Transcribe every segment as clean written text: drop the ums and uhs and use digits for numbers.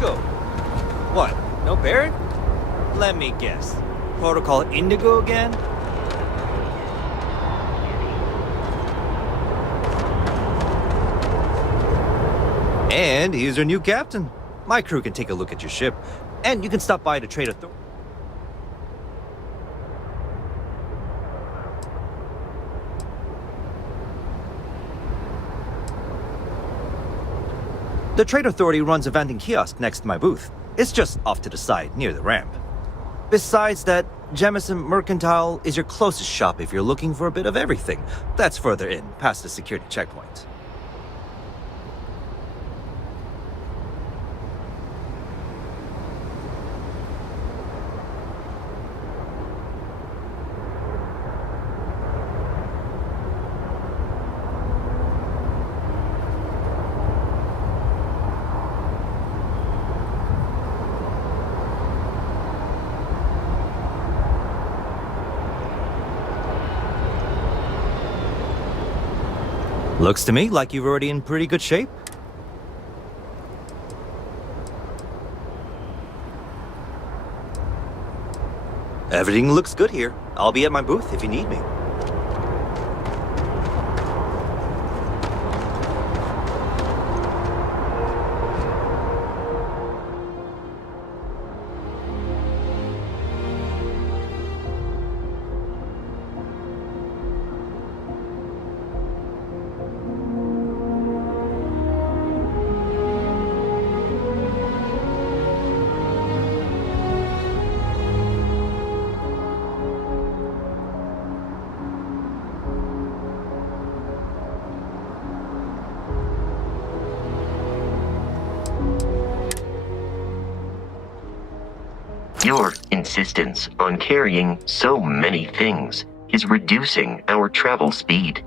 go. What? No Barrett? Let me guess. Protocol Indigo again? And here's your new captain. My crew can take a look at your ship, and you can stop by the Trade Authority. The Trade Authority runs a vending kiosk next to my booth. It's just off to the side, near the ramp. Besides that, Jemison Mercantile is your closest shop if you're looking for a bit of everything. That's further in, past the security checkpoint. Looks to me like you're already in pretty good shape. Everything looks good here. I'll be at my booth if you need me. Your insistence on carrying so many things is reducing our travel speed.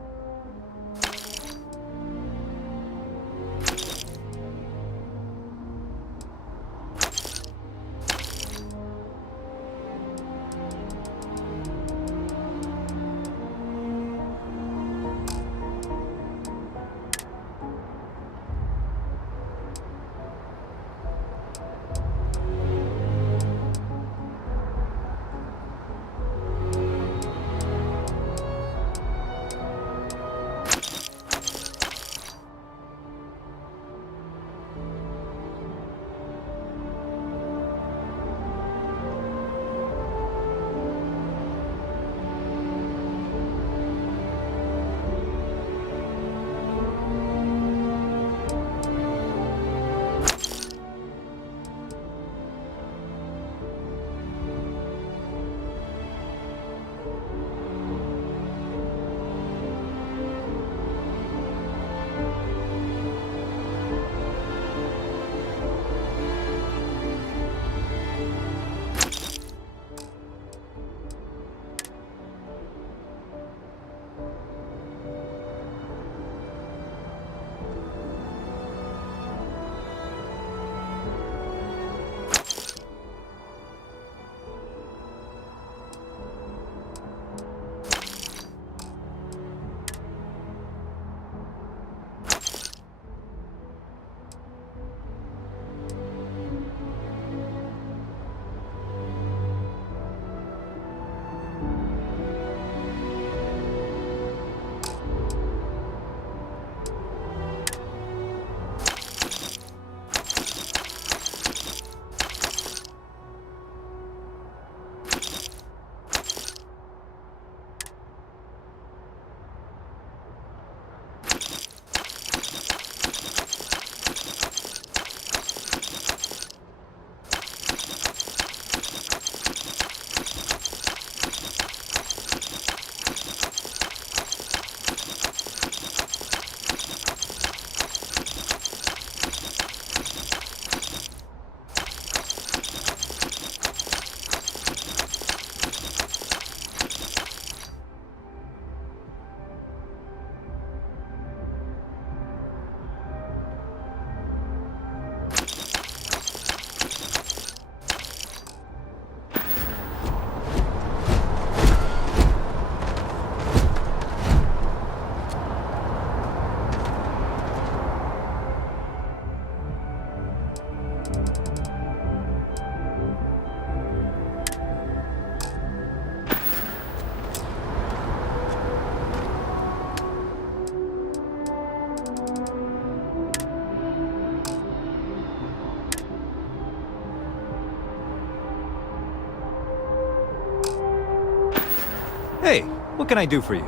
Hey, what can I do for you?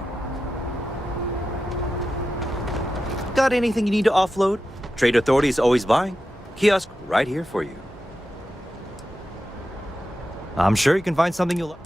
Got anything you need to offload? Trade Authority is always buying. Kiosk right here for you. I'm sure you can find something you'll like.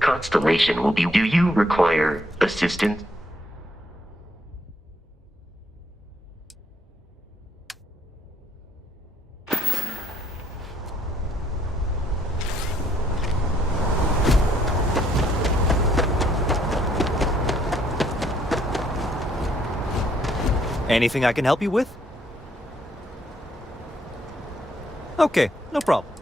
Constellation will be. Do you require assistance? Anything I can help you with? Okay, no problem.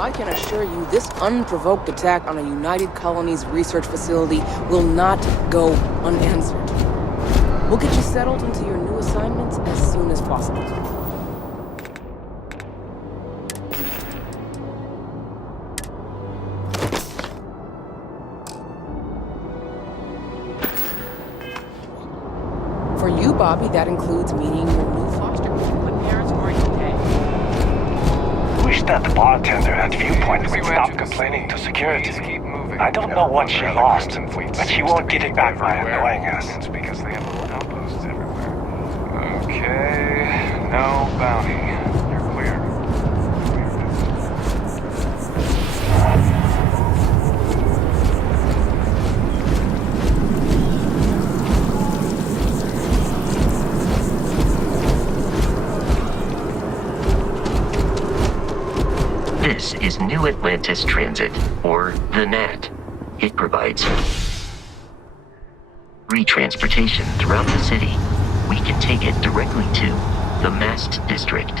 I can assure you this unprovoked attack on a United Colonies research facility will not go unanswered. We'll get you settled into your new assignments as soon as possible. For you, Bobby, that includes meeting your new foster parent. My parents are in today. Wish that the bartender at Viewpoint would stop complaining to security. I don't know what she lost, but she won't get it back by annoying us. Because they have little outposts everywhere. Okay, no bounty. You're clear. This is New Atlantis Transit, or the NAT. It provides free transportation throughout the city. We can take it directly to the Mast District.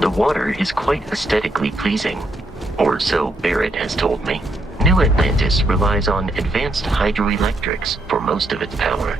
The water is quite aesthetically pleasing, or so Barrett has told me. New Atlantis relies on advanced hydroelectrics for most of its power.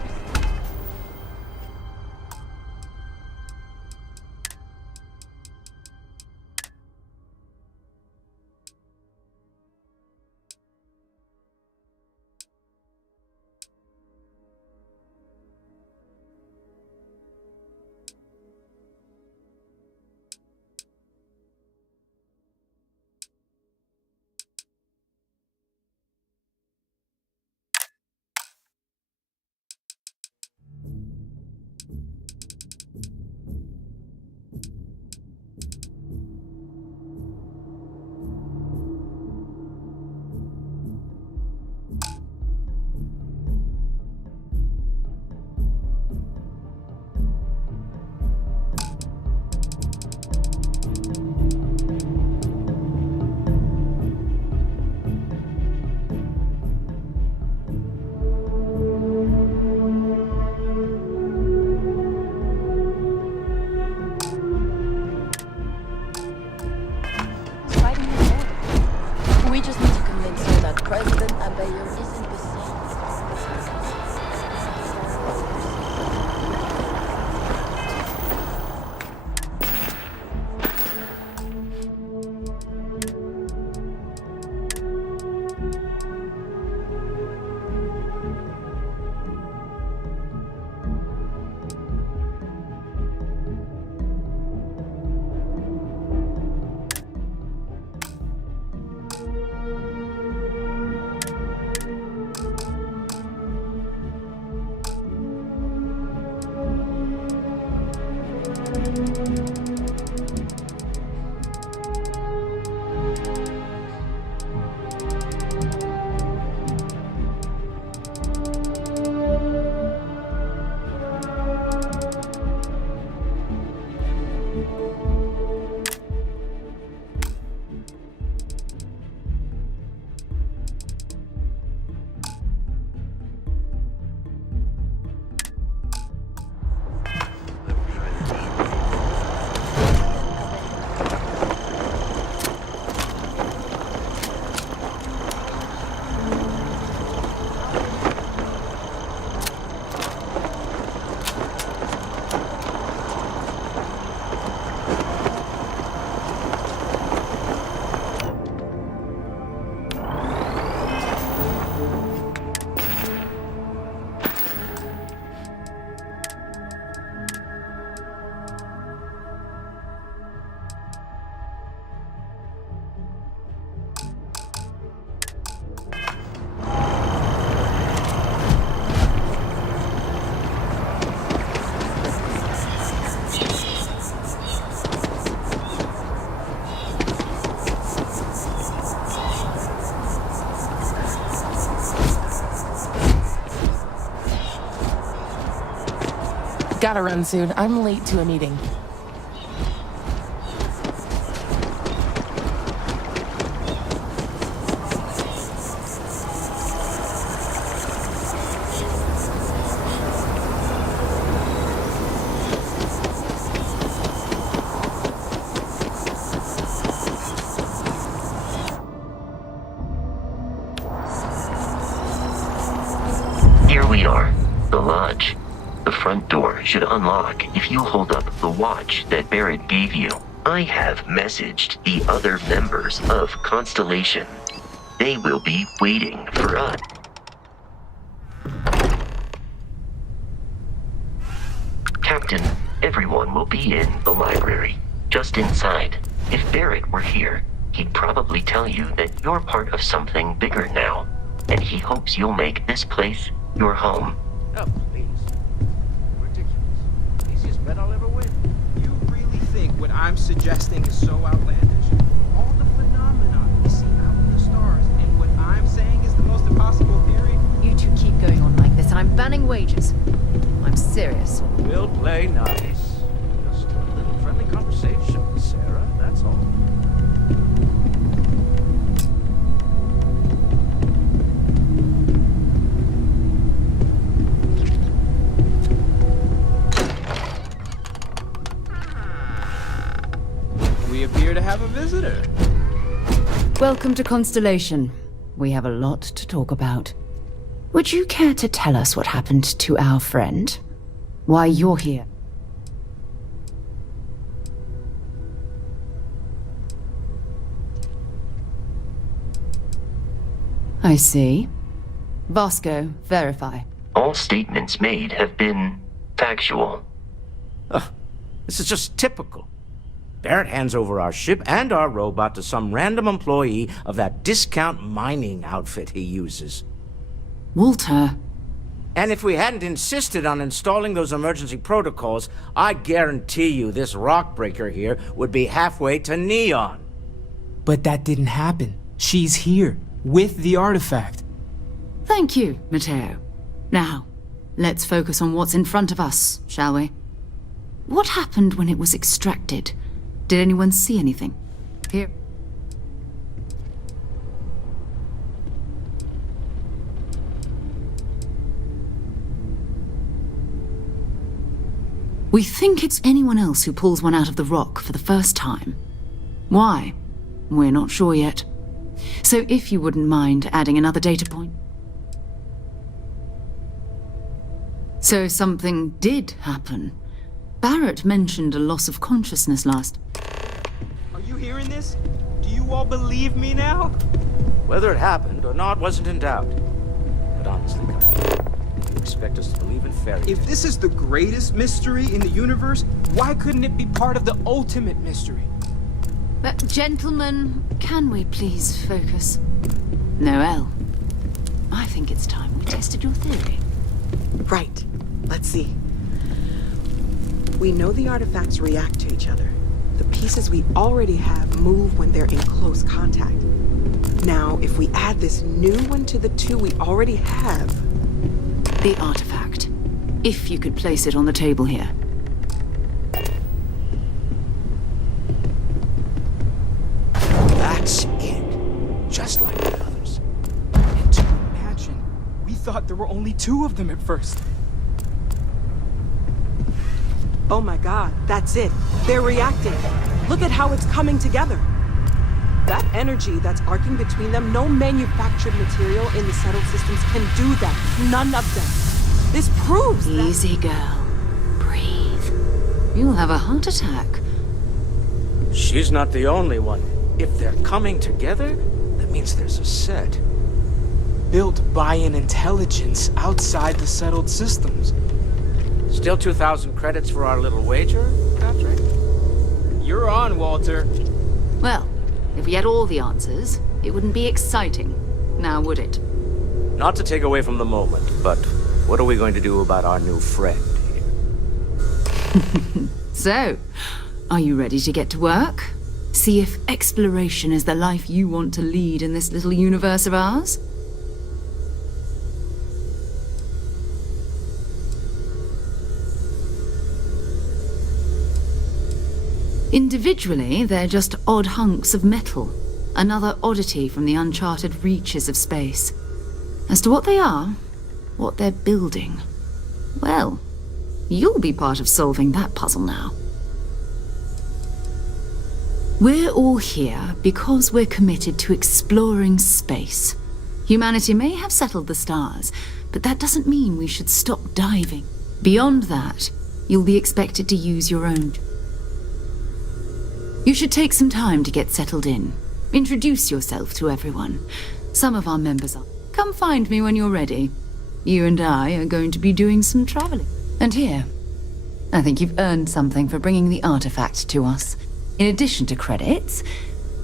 Gotta run soon. I'm late to a meeting. Here we are, the lodge. The front door should unlock if you hold up the watch that Barrett gave you. I have messaged the other members of Constellation. They will be waiting for us. Captain, everyone will be in the library, just inside. If Barrett were here, he'd probably tell you that you're part of something bigger now, and he hopes you'll make this place your home. Oh, please. Ridiculous. Easiest bet I'll ever win. You really think what I'm suggesting is so outlandish? All the phenomena we see out in the stars, and what I'm saying is the most impossible theory? You two keep going on like this, and I'm banning wages. I'm serious. We'll play nice. Just a little friendly conversation, Sarah, that's all. We appear to have a visitor. Welcome to Constellation. We have a lot to talk about. Would you care to tell us what happened to our friend? Why you're here? I see. Vasco, verify. All statements made have been factual. This is just typical. Barrett hands over our ship and our robot to some random employee of that discount mining outfit he uses. Walter. And if we hadn't insisted on installing those emergency protocols, I guarantee you this rock breaker here would be halfway to Neon. But that didn't happen. She's here, with the artifact. Thank you, Matteo. Now, let's focus on what's in front of us, shall we? What happened when it was extracted? Did anyone see anything? Here. We think it's anyone else who pulls one out of the rock for the first time. Why? We're not sure yet. So if you wouldn't mind adding another data point. So something did happen. Barrett mentioned a loss of consciousness last. Are you hearing this? Do you all believe me now? Whether it happened or not wasn't in doubt. But honestly, you expect us to believe in fairy tales? If this is the greatest mystery in the universe, why couldn't it be part of the ultimate mystery? But gentlemen, can we please focus? Noel, I think it's time we tested your theory. Right. Let's see. We know the artifacts react to each other. The pieces we already have move when they're in close contact. Now, if we add this new one to the two we already have... The artifact. If you could place it on the table here. That's it. Just like the others. And to imagine, we thought there were only 2 of them at first. Oh my god, that's it. They're reacting. Look at how it's coming together. That energy that's arcing between them, no manufactured material in the settled systems can do that. None of them. This proves that... Easy, girl. Breathe. You'll have a heart attack. She's not the only one. If they're coming together, that means there's a set. Built by an intelligence outside the settled systems. Still 2,000 credits for our little wager, Patrick? You're on, Walter. Well, if we had all the answers, it wouldn't be exciting, now would it? Not to take away from the moment, but what are we going to do about our new friend here? So, are you ready to get to work? See if exploration is the life you want to lead in this little universe of ours? Individually, they're just odd hunks of metal, another oddity from the uncharted reaches of space. As to what they are, what they're building, well, you'll be part of solving that puzzle now. We're all here because we're committed to exploring space. Humanity may have settled the stars, but that doesn't mean we should stop diving. Beyond that, you'll be expected to use your own. You should take some time to get settled in. Introduce yourself to everyone. Some of our members are. Come find me when you're ready. You and I are going to be doing some traveling. And here, I think you've earned something for bringing the artifact to us. In addition to credits,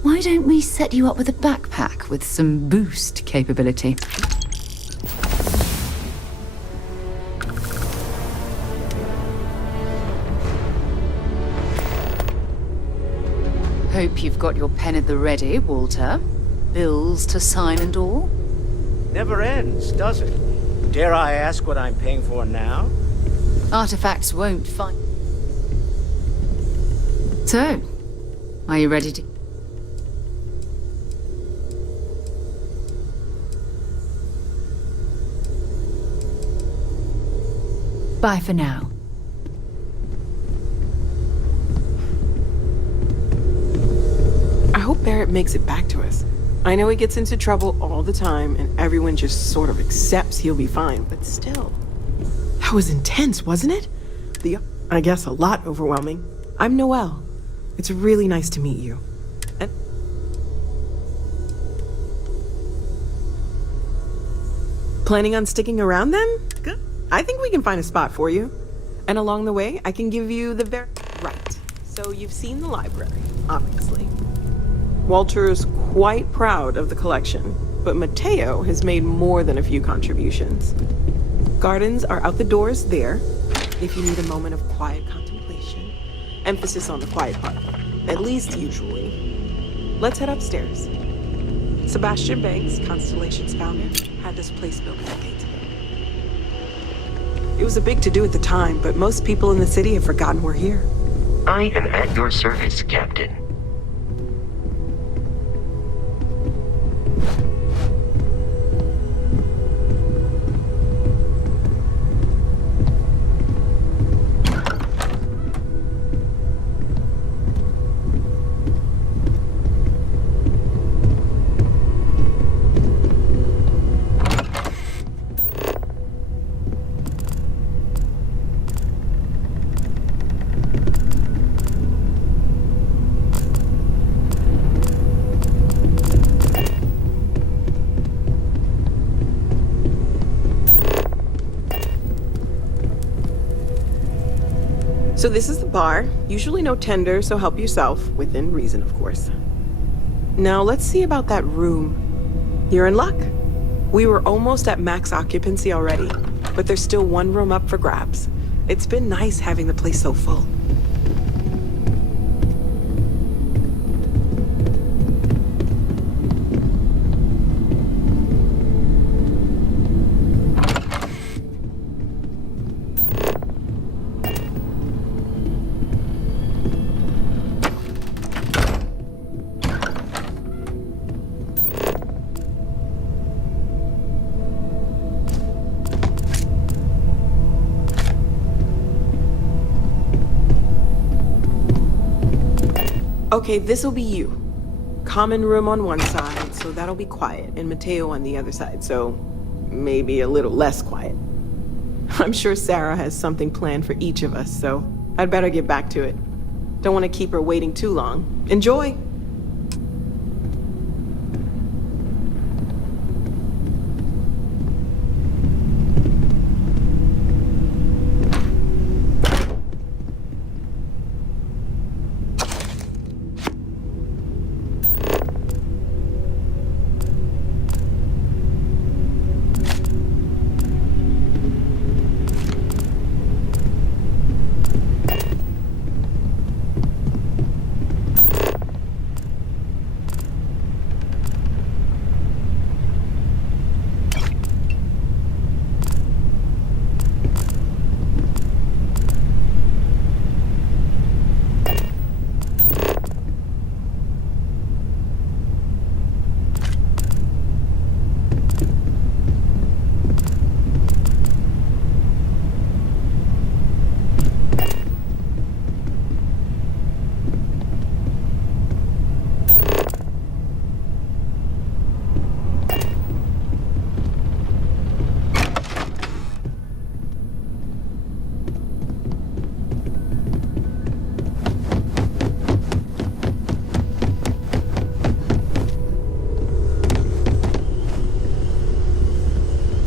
why don't we set you up with a backpack with some boost capability? Hope you've got your pen at the ready, Walter. Bills to sign and all. Never ends, does it? Dare I ask what I'm paying for now? Artifacts won't find. So, are you ready to... Bye for now. I hope Barrett makes it back to us. I know he gets into trouble all the time, and everyone just sort of accepts he'll be fine, but still. That was intense, wasn't it? I guess a lot overwhelming. I'm Noelle. It's really nice to meet you. And planning on sticking around then? Good. I think we can find a spot for you. And along the way, I can give you the Right. So you've seen the library, obviously. Walter's quite proud of the collection, but Mateo has made more than a few contributions. Gardens are out the doors there, if you need a moment of quiet contemplation. Emphasis on the quiet part, at least usually. Let's head upstairs. Sebastian Banks, Constellation's founder, had this place built decades ago. It was a big to-do at the time, but most people in the city have forgotten we're here. I am at your service, Captain. So this is the bar. Usually no tender, so help yourself. Within reason, of course. Now let's see about that room. You're in luck. We were almost at max occupancy already, but there's still one room up for grabs. It's been nice having the place so full. Okay, this'll be you. Common room on one side, so that'll be quiet, and Mateo on the other side, so maybe a little less quiet. I'm sure Sarah has something planned for each of us, so I'd better get back to it. Don't want to keep her waiting too long. Enjoy!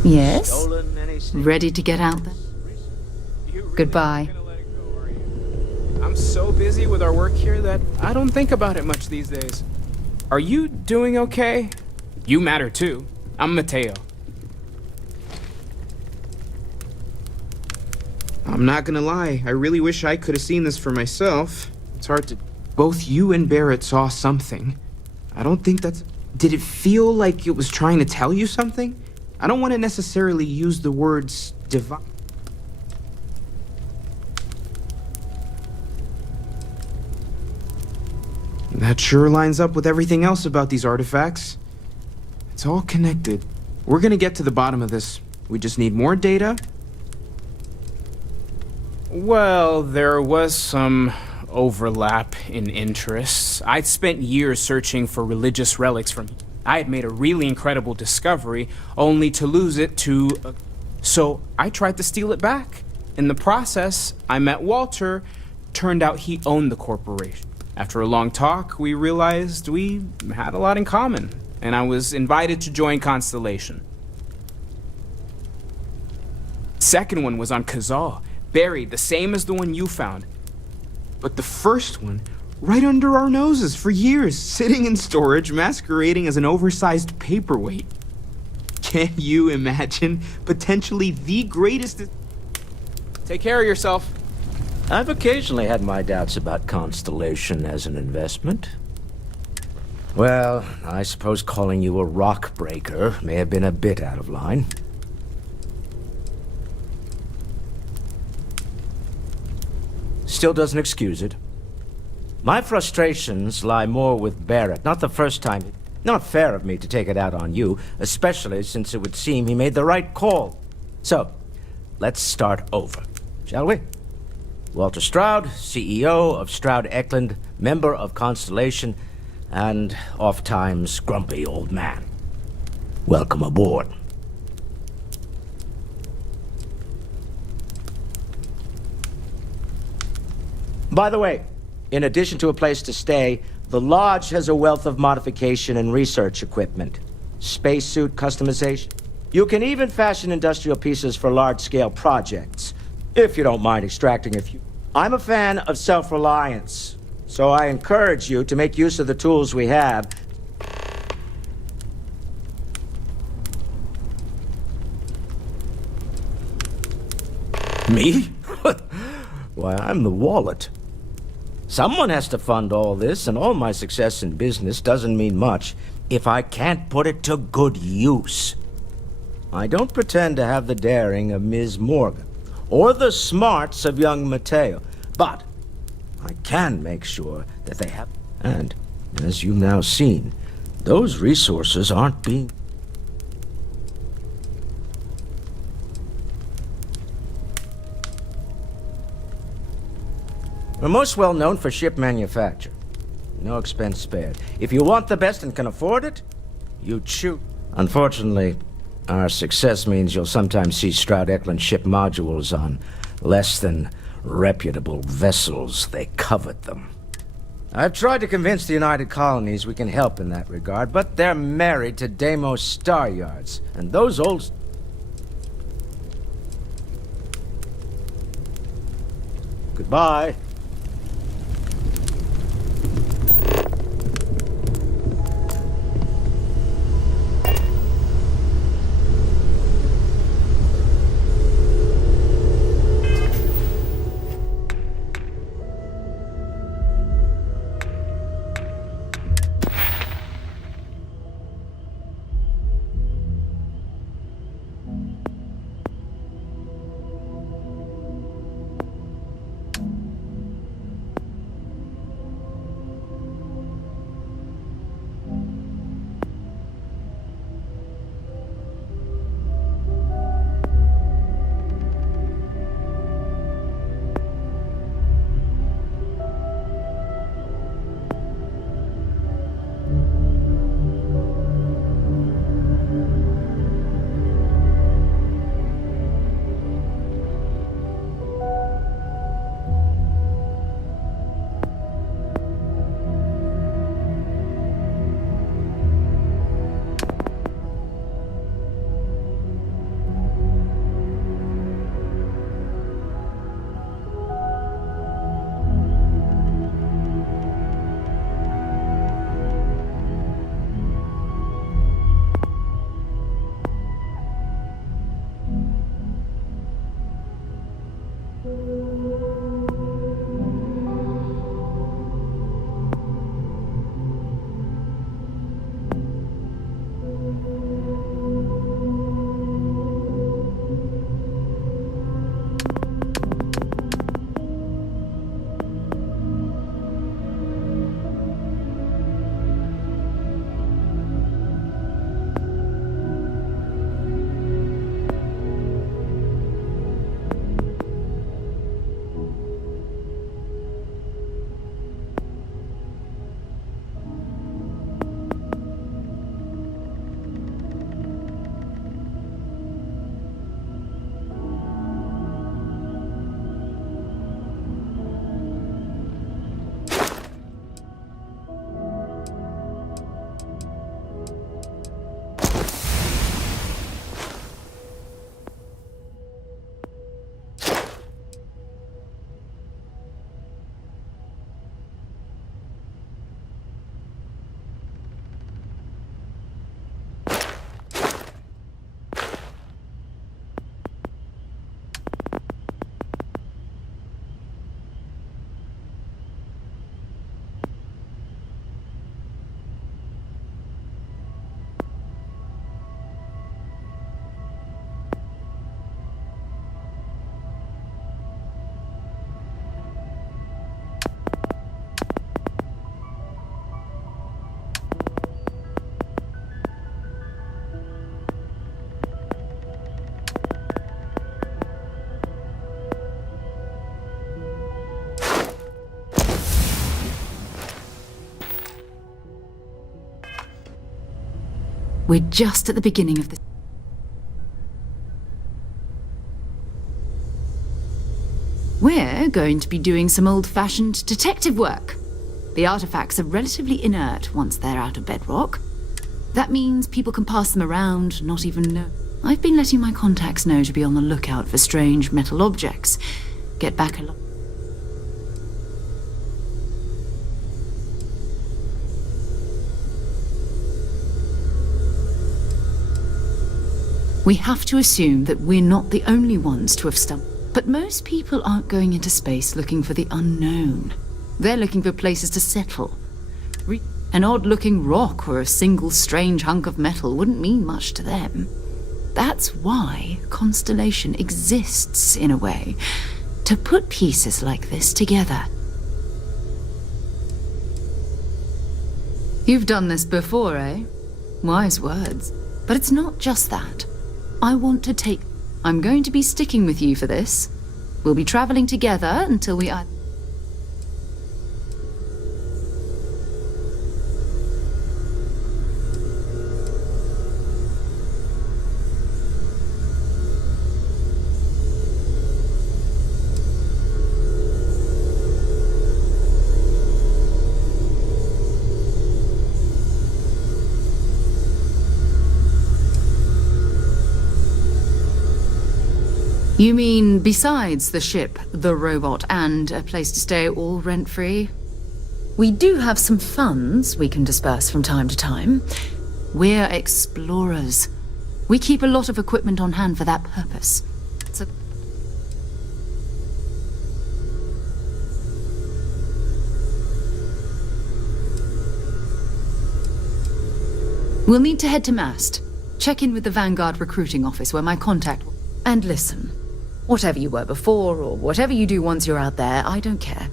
Yes? Ready to get out there? Goodbye. I'm so busy with our work here that I don't think about it much these days. Are you doing okay? You matter too. I'm Mateo. I'm not gonna lie, I really wish I could have seen this for myself. It's hard to... Both you and Barrett saw something. I don't think that's... Did it feel like it was trying to tell you something? I don't want to necessarily use the words divine. That sure lines up with everything else about these artifacts. It's all connected. We're gonna get to the bottom of this. We just need more data. Well, there was some overlap in interests. I'd spent years searching for religious relics from... I had made a really incredible discovery, only to lose it to... So I tried to steal it back. In the process, I met Walter. Turned out he owned the corporation. After a long talk, we realized we had a lot in common, and I was invited to join Constellation. Second one was on Kazal, buried, the same as the one you found. But the first one, right under our noses for years, sitting in storage, masquerading as an oversized paperweight. Can you imagine? Potentially the greatest... Take care of yourself. I've occasionally had my doubts about Constellation as an investment. Well, I suppose calling you a rock breaker may have been a bit out of line. Still doesn't excuse it. My frustrations lie more with Barrett. Not the first time. Not fair of me to take it out on you, especially since it would seem he made the right call. So, let's start over, shall we? Walter Stroud, CEO of Stroud Eklund, member of Constellation, and oft-times grumpy old man. Welcome aboard. By the way, in addition to a place to stay, the Lodge has a wealth of modification and research equipment. Spacesuit customization. You can even fashion industrial pieces for large-scale projects, if you don't mind extracting a few I'm a fan of self-reliance, so I encourage you to make use of the tools we have. Me? Why, I'm the wallet. Someone has to fund all this, and all my success in business doesn't mean much if I can't put it to good use. I don't pretend to have the daring of Ms. Morgan, or the smarts of young Mateo, but I can make sure that they have... And, as you've now seen, those resources aren't being... We're most well known for ship manufacture. No expense spared. If you want the best and can afford it, you choose. Unfortunately, our success means you'll sometimes see Stroud-Eklund ship modules on less than reputable vessels. They covet them. I've tried to convince the United Colonies we can help in that regard, but they're married to Deimos Star Yards, and those old... Goodbye. We're just at the beginning of the... We're going to be doing some old-fashioned detective work. The artifacts are relatively inert once they're out of bedrock. That means people can pass them around, not even know. I've been letting my contacts know to be on the lookout for strange metal objects. Get back a lot. We have to assume that we're not the only ones to have stumbled. But most people aren't going into space looking for the unknown. They're looking for places to settle. An odd-looking rock or a single strange hunk of metal wouldn't mean much to them. That's why Constellation exists, in a way, to put pieces like this together. You've done this before, eh? Wise words. But it's not just that. I'm going to be sticking with you for this. We'll be traveling together until we are... You mean besides the ship, the robot, and a place to stay all rent-free? We do have some funds we can disperse from time to time. We're explorers. We keep a lot of equipment on hand for that purpose. So we'll need to head to Mast. Check in with the Vanguard recruiting office where my contact... And listen. Whatever you were before, or whatever you do once you're out there, I don't care.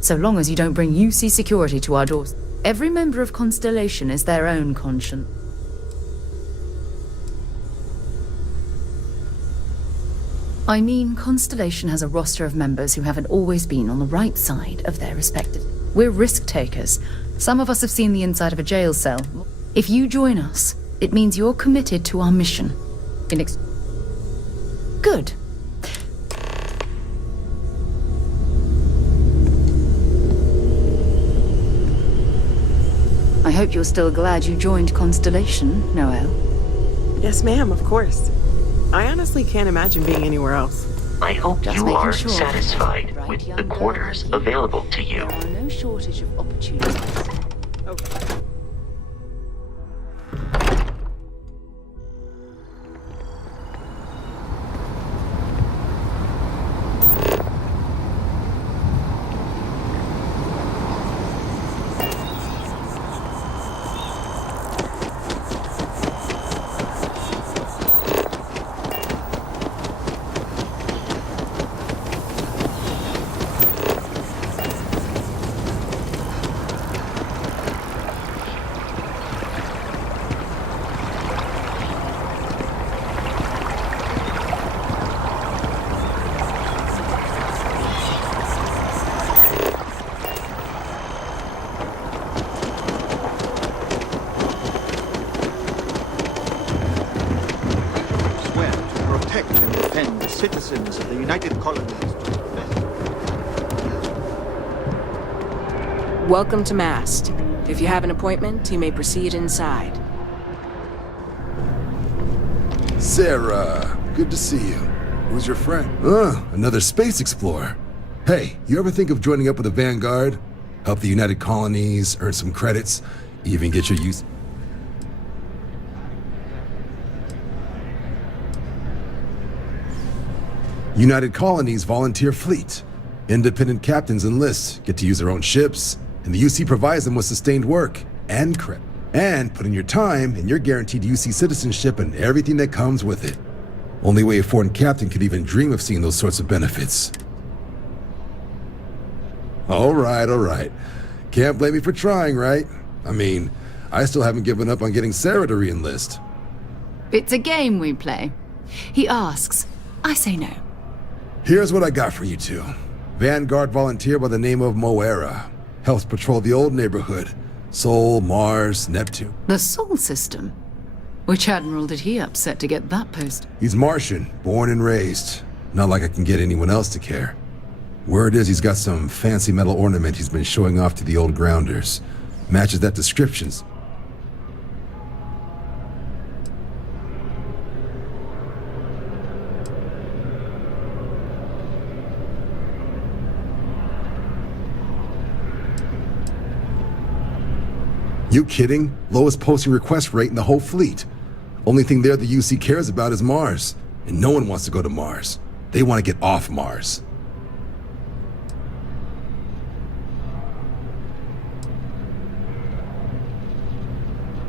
So long as you don't bring UC security to our doors. Every member of Constellation is their own conscience. I mean, Constellation has a roster of members who haven't always been on the right side of their respective... We're risk takers. Some of us have seen the inside of a jail cell. If you join us, it means you're committed to our mission. Good. I hope you're still glad you joined Constellation, Noel. Yes, ma'am, of course. I honestly can't imagine being anywhere else. I hope Just you making are sure. satisfied Right, with young the girl quarters like you. available to you. There are no shortage of opportunities. Okay. Swear to protect and defend the citizens of the United Colonies. Welcome to Mast. If you have an appointment, you may proceed inside. Sarah, good to see you. Who's your friend? Another space explorer. Hey, you ever think of joining up with the Vanguard? Help the United Colonies, earn some credits, even get your use... United Colonies Volunteer Fleet. Independent captains enlist, get to use their own ships, and the UC provides them with sustained work and credit. And put in your time, and you're guaranteed UC citizenship and everything that comes with it. Only way a foreign captain could even dream of seeing those sorts of benefits. All right. Can't blame me for trying, right? I mean, I still haven't given up on getting Sarah to re-enlist. It's a game we play. He asks. I say no. Here's what I got for you two. Vanguard volunteer by the name of Moera. Helps patrol the old neighborhood. Sol, Mars, Neptune. The Sol system? Which admiral did he upset to get that post? He's Martian, born and raised. Not like I can get anyone else to care. Word is he's got some fancy metal ornament he's been showing off to the old grounders. Matches that description. You kidding? Lowest posting request rate in the whole fleet. Only thing there the UC cares about is Mars. And no one wants to go to Mars. They want to get off Mars.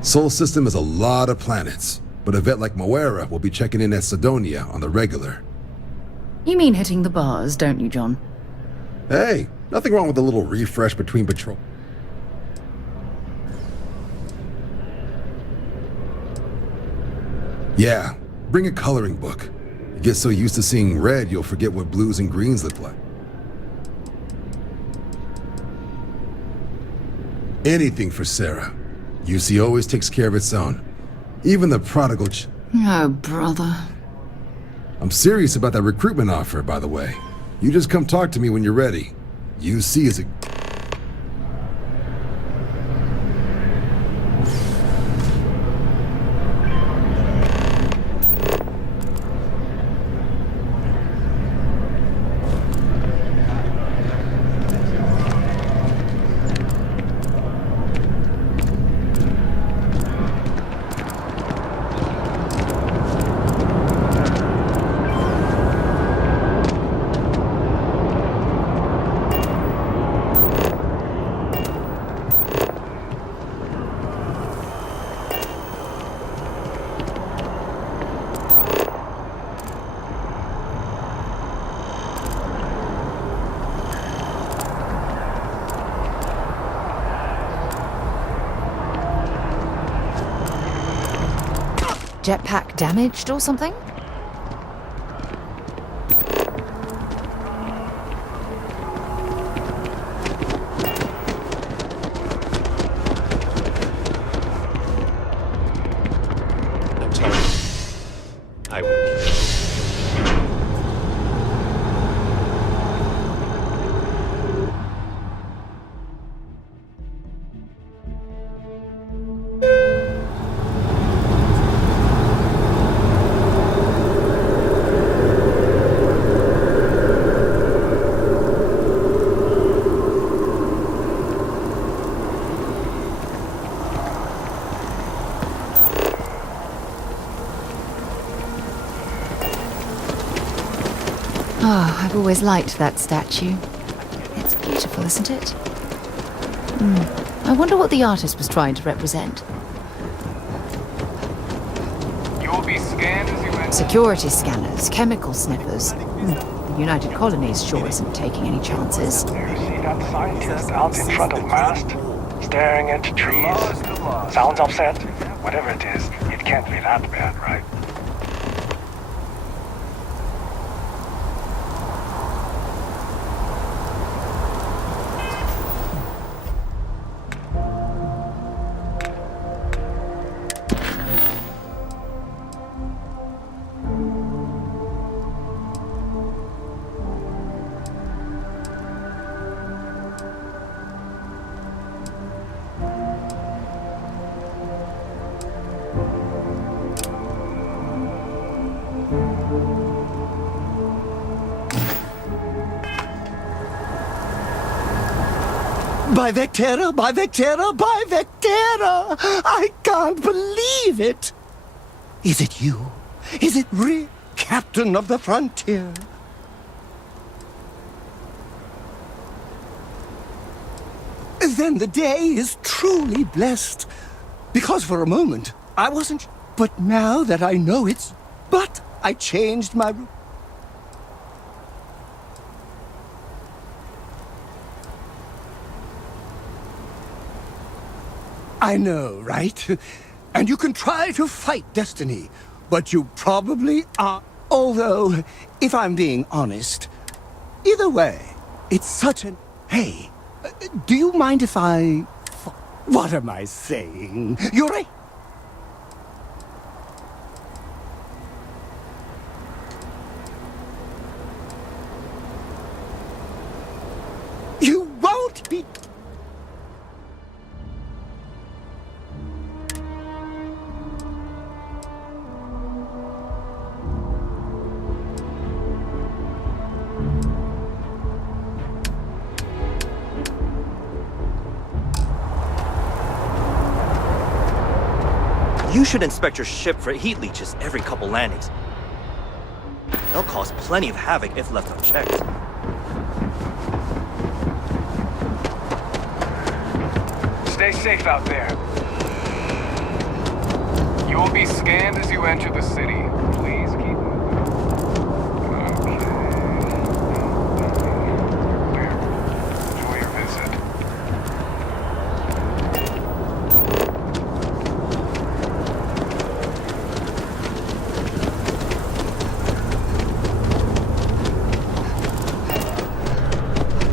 Sol system is a lot of planets, but a vet like Moera will be checking in at Sidonia on the regular. You mean hitting the bars, don't you, John? Hey, nothing wrong with a little refresh between patrol. Yeah, bring a coloring book. You get so used to seeing red, you'll forget what blues and greens look like. Anything for Sarah. UC always takes care of its own. Even the prodigal Oh, brother. I'm serious about that recruitment offer, by the way. You just come talk to me when you're ready. UC is a... Jetpack damaged or something? I'm sorry. Oh, I've always liked that statue. It's beautiful, isn't it? I wonder what the artist was trying to represent. You will be scanned as you enter. Security scanners, chemical sniffers. The United Colonies sure isn't taking any chances. You see that scientist out in front of mast? Staring at trees. Sounds upset. Whatever it is, it can't be that bad, right? By Vectera, by Vectera, by Vectera! I can't believe it! Is it you? Is it real Captain of the Frontier? Then the day is truly blessed. Because for a moment, I wasn't... But now that I know it's... But I changed my... I know, right? And you can try to fight destiny, but you probably are. Although, if I'm being honest, either way, it's such an... Hey, do you mind if I... What am I saying? You're a... You won't be... You should inspect your ship for heat leeches every couple landings. They'll cause plenty of havoc if left unchecked. Stay safe out there. You will be scanned as you enter the city. Please keep moving. Okay. Clear. Enjoy your visit.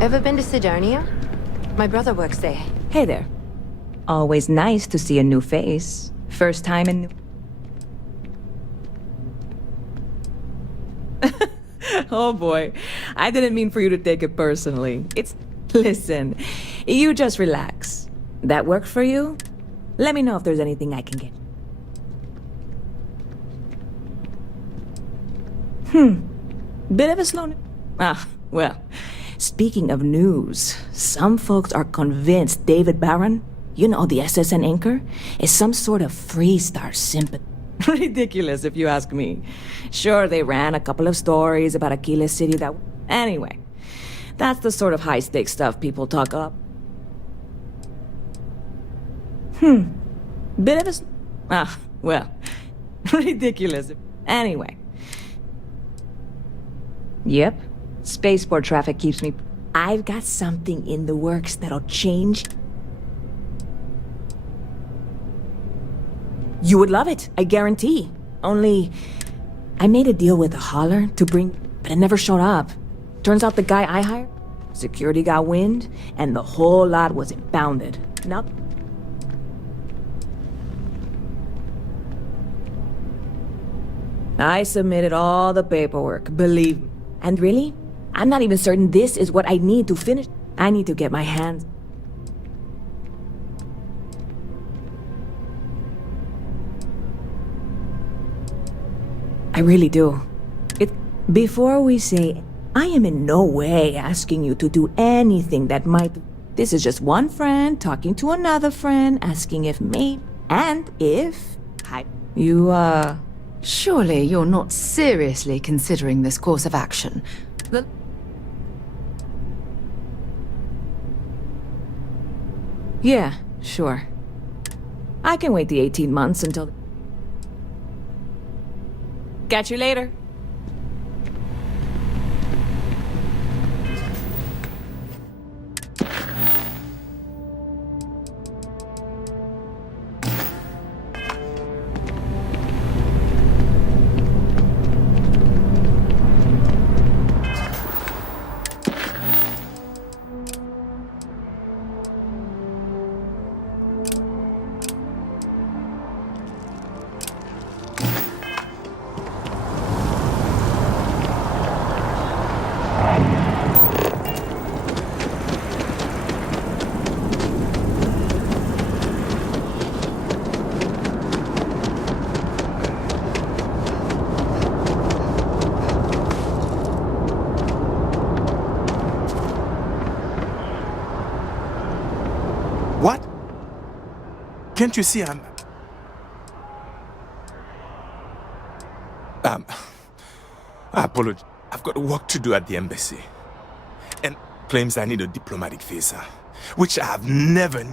Ever been to Sidonia? My brother works there. Hey there. Always nice to see a new face. First time in New... Oh boy, I didn't mean for you to take it personally. Listen, you just relax. That work for you? Let me know if there's anything I can get. Bit of a slow... well, speaking of news, some folks are convinced David Barron, you know, the SSN anchor, is some sort of Freestar sympathy. Ridiculous, if you ask me. Sure, they ran a couple of stories about Aquila City that... Anyway, that's the sort of high-stakes stuff people talk up. Bit of a... well, ridiculous. Anyway. Yep, spaceport traffic keeps me... I've got something in the works that'll change... You would love it, I guarantee. Only, I made a deal with a hauler to bring, but it never showed up. Turns out the guy I hired, security got wind, and the whole lot was impounded. Now, I submitted all the paperwork, believe me. And really, I'm not even certain this is what I need to finish. I need to get my hands... I really do. Before we say, I am in no way asking you to do anything that might... This is just one friend talking to another friend, asking if maybe... And if... Surely you're not seriously considering this course of action. Yeah, sure. I can wait the 18 months until... Catch you later. What? Can't you see I'm... I apologize. I've got work to do at the embassy. And claims I need a diplomatic visa, which I have never...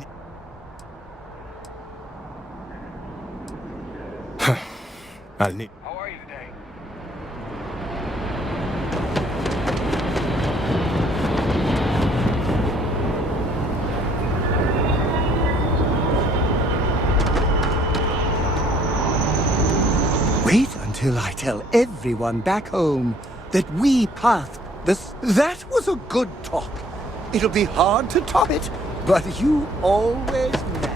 I'll need... How are you today? Wait until I tell everyone back home that we passed this. That was a good talk. It'll be hard to top it, but you always manage.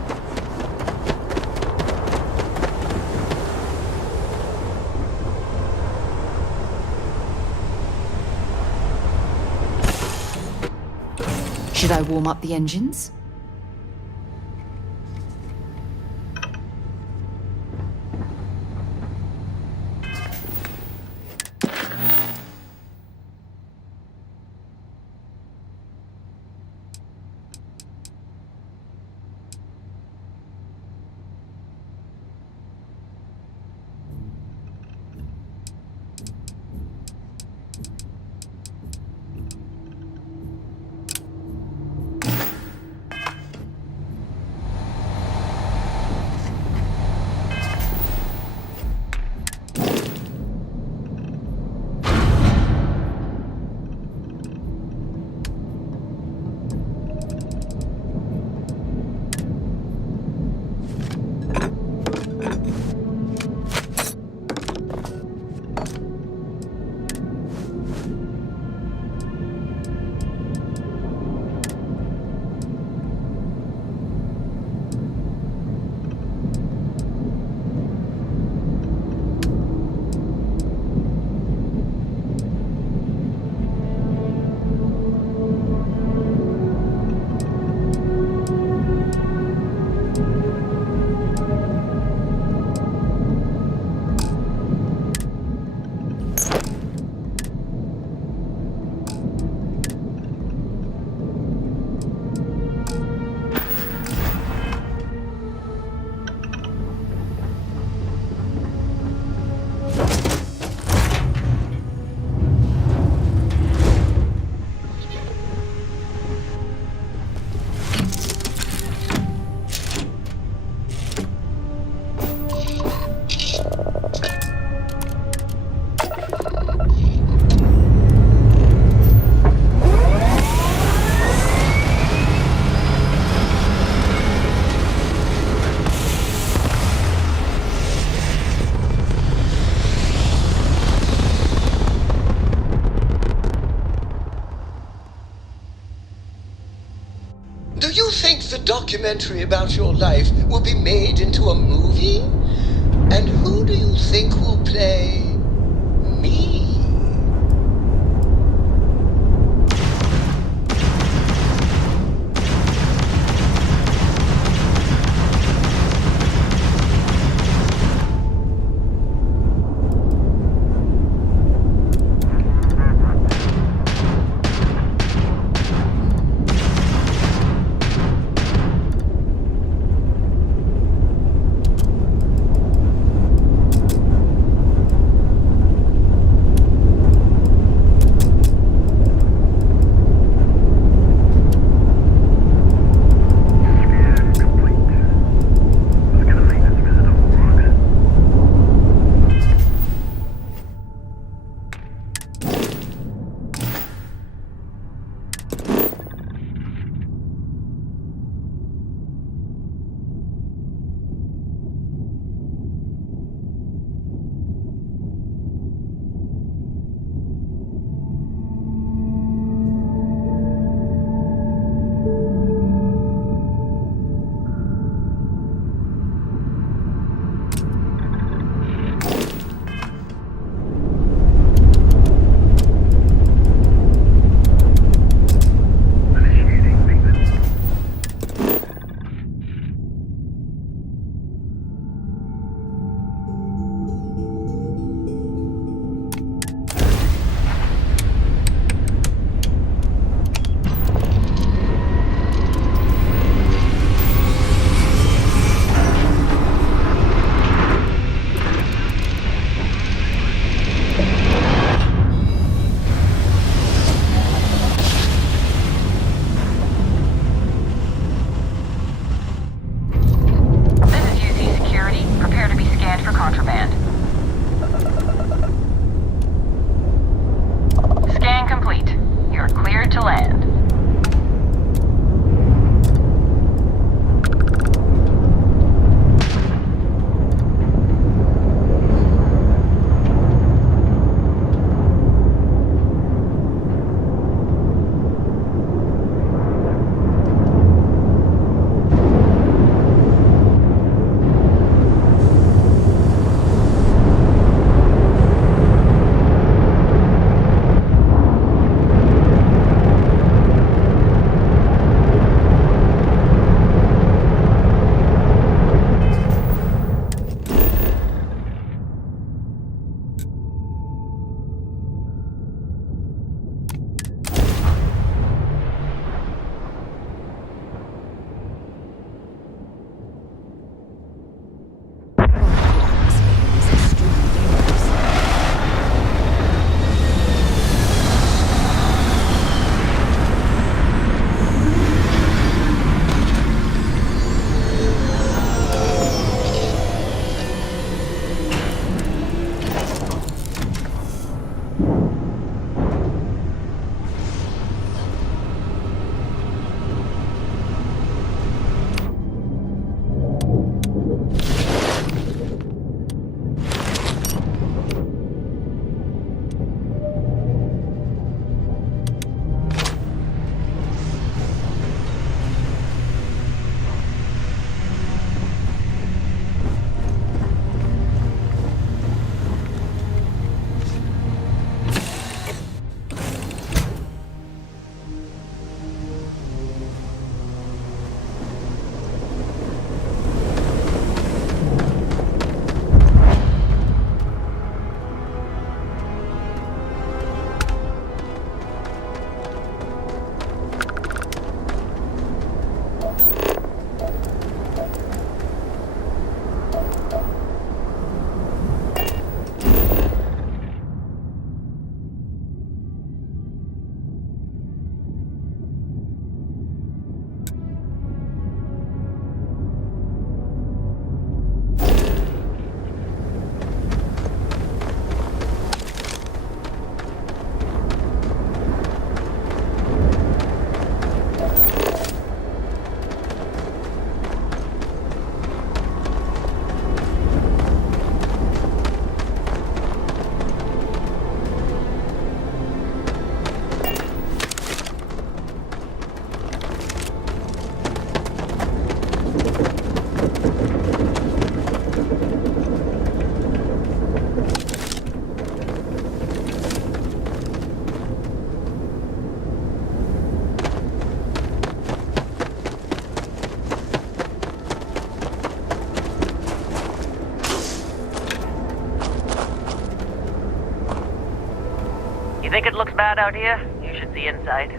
Should I warm up the engines? documentary about your life will be made into a movie? And who do you think will play me? You think it looks bad out here? You should see inside.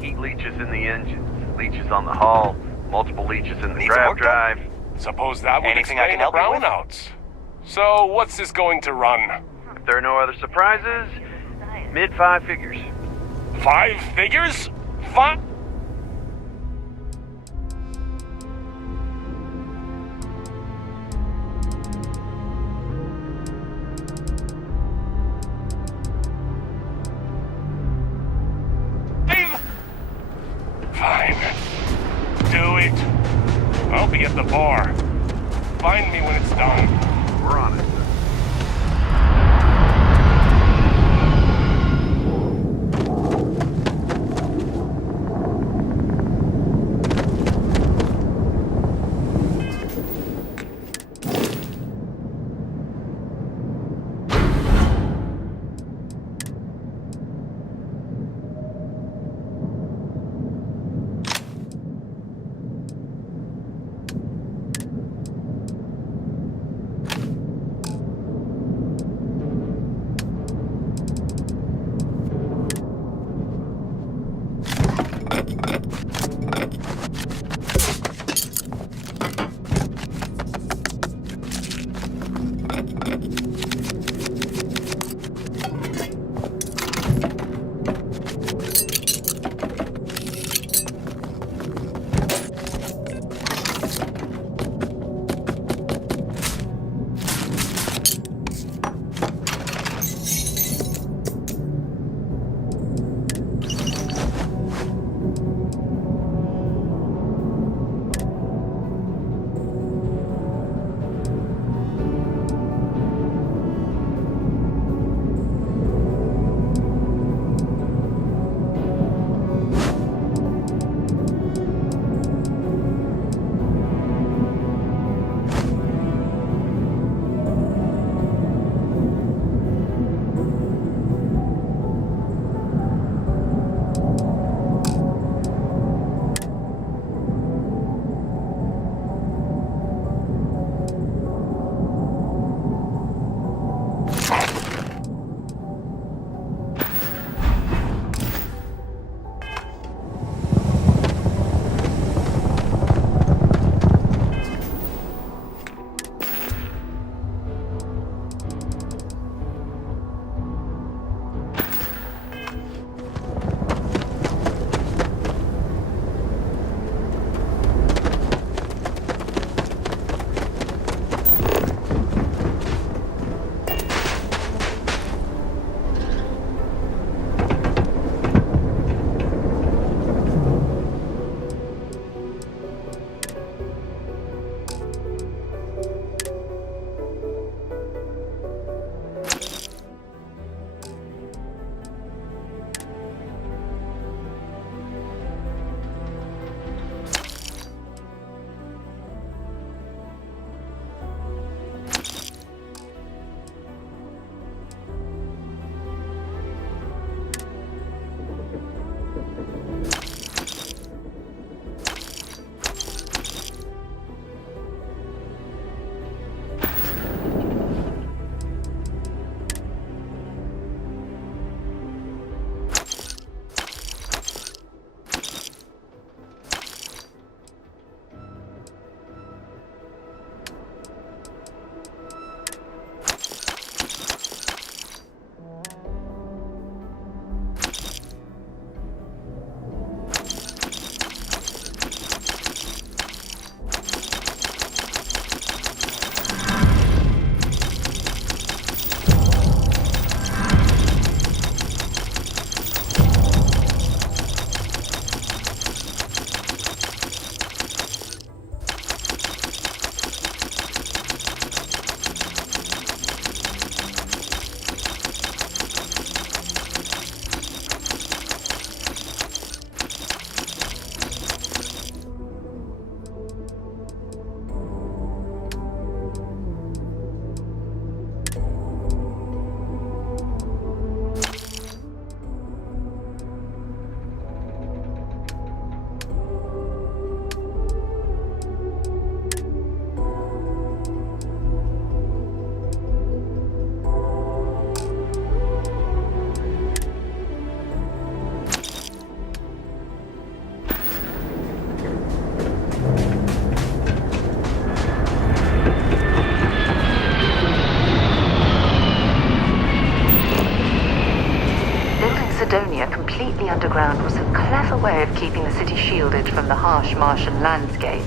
Heat leeches in the engines, leeches on the hull, multiple leeches in the Need some grav work done? drive. Suppose that would Anything I explain can the help you with? brownouts. So, what's this going to run? If there are no other surprises, mid 5 figures. 5 figures? 5? Fine. Do it. I'll be at the bar. Find me when it's done. We're on it. underground was a clever way of keeping the city shielded from the harsh Martian landscape.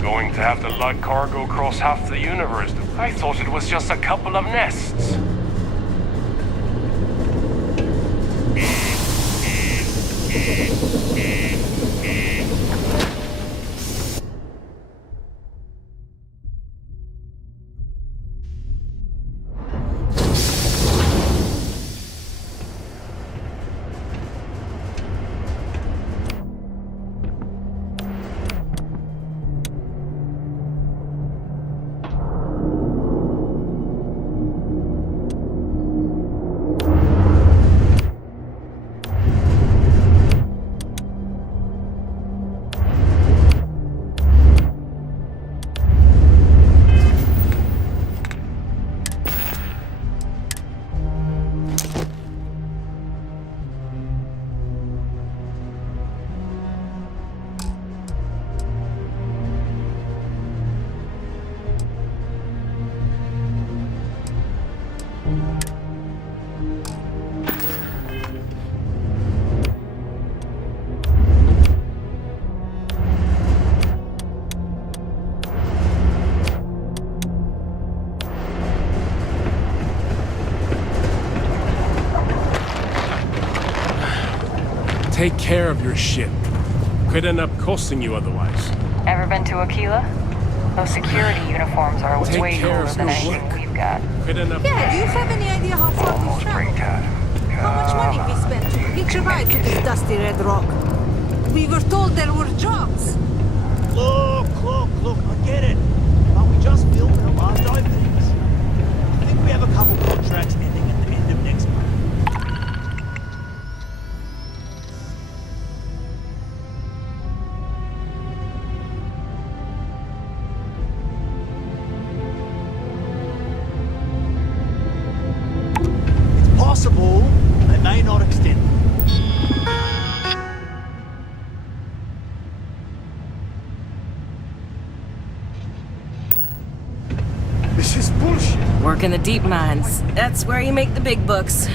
Going to have to lug cargo across half the universe. I thought it was just a couple of nests. Take care of your ship. Could end up costing you otherwise. Ever been to Aquila? Those security uniforms are Take way care cooler of than your anything work. we've got. Could end up. Yeah, do you have any idea how far we've traveled? How much money we spent? Hitch a ride to this dusty red rock. We were told there were jobs. Look, I get it. But we just filmed our last openings. I think we have a couple contracts ending at the end of next month. It's possible they may not extend them. This is bullshit. Work in the deep mines. That's where you make the big bucks.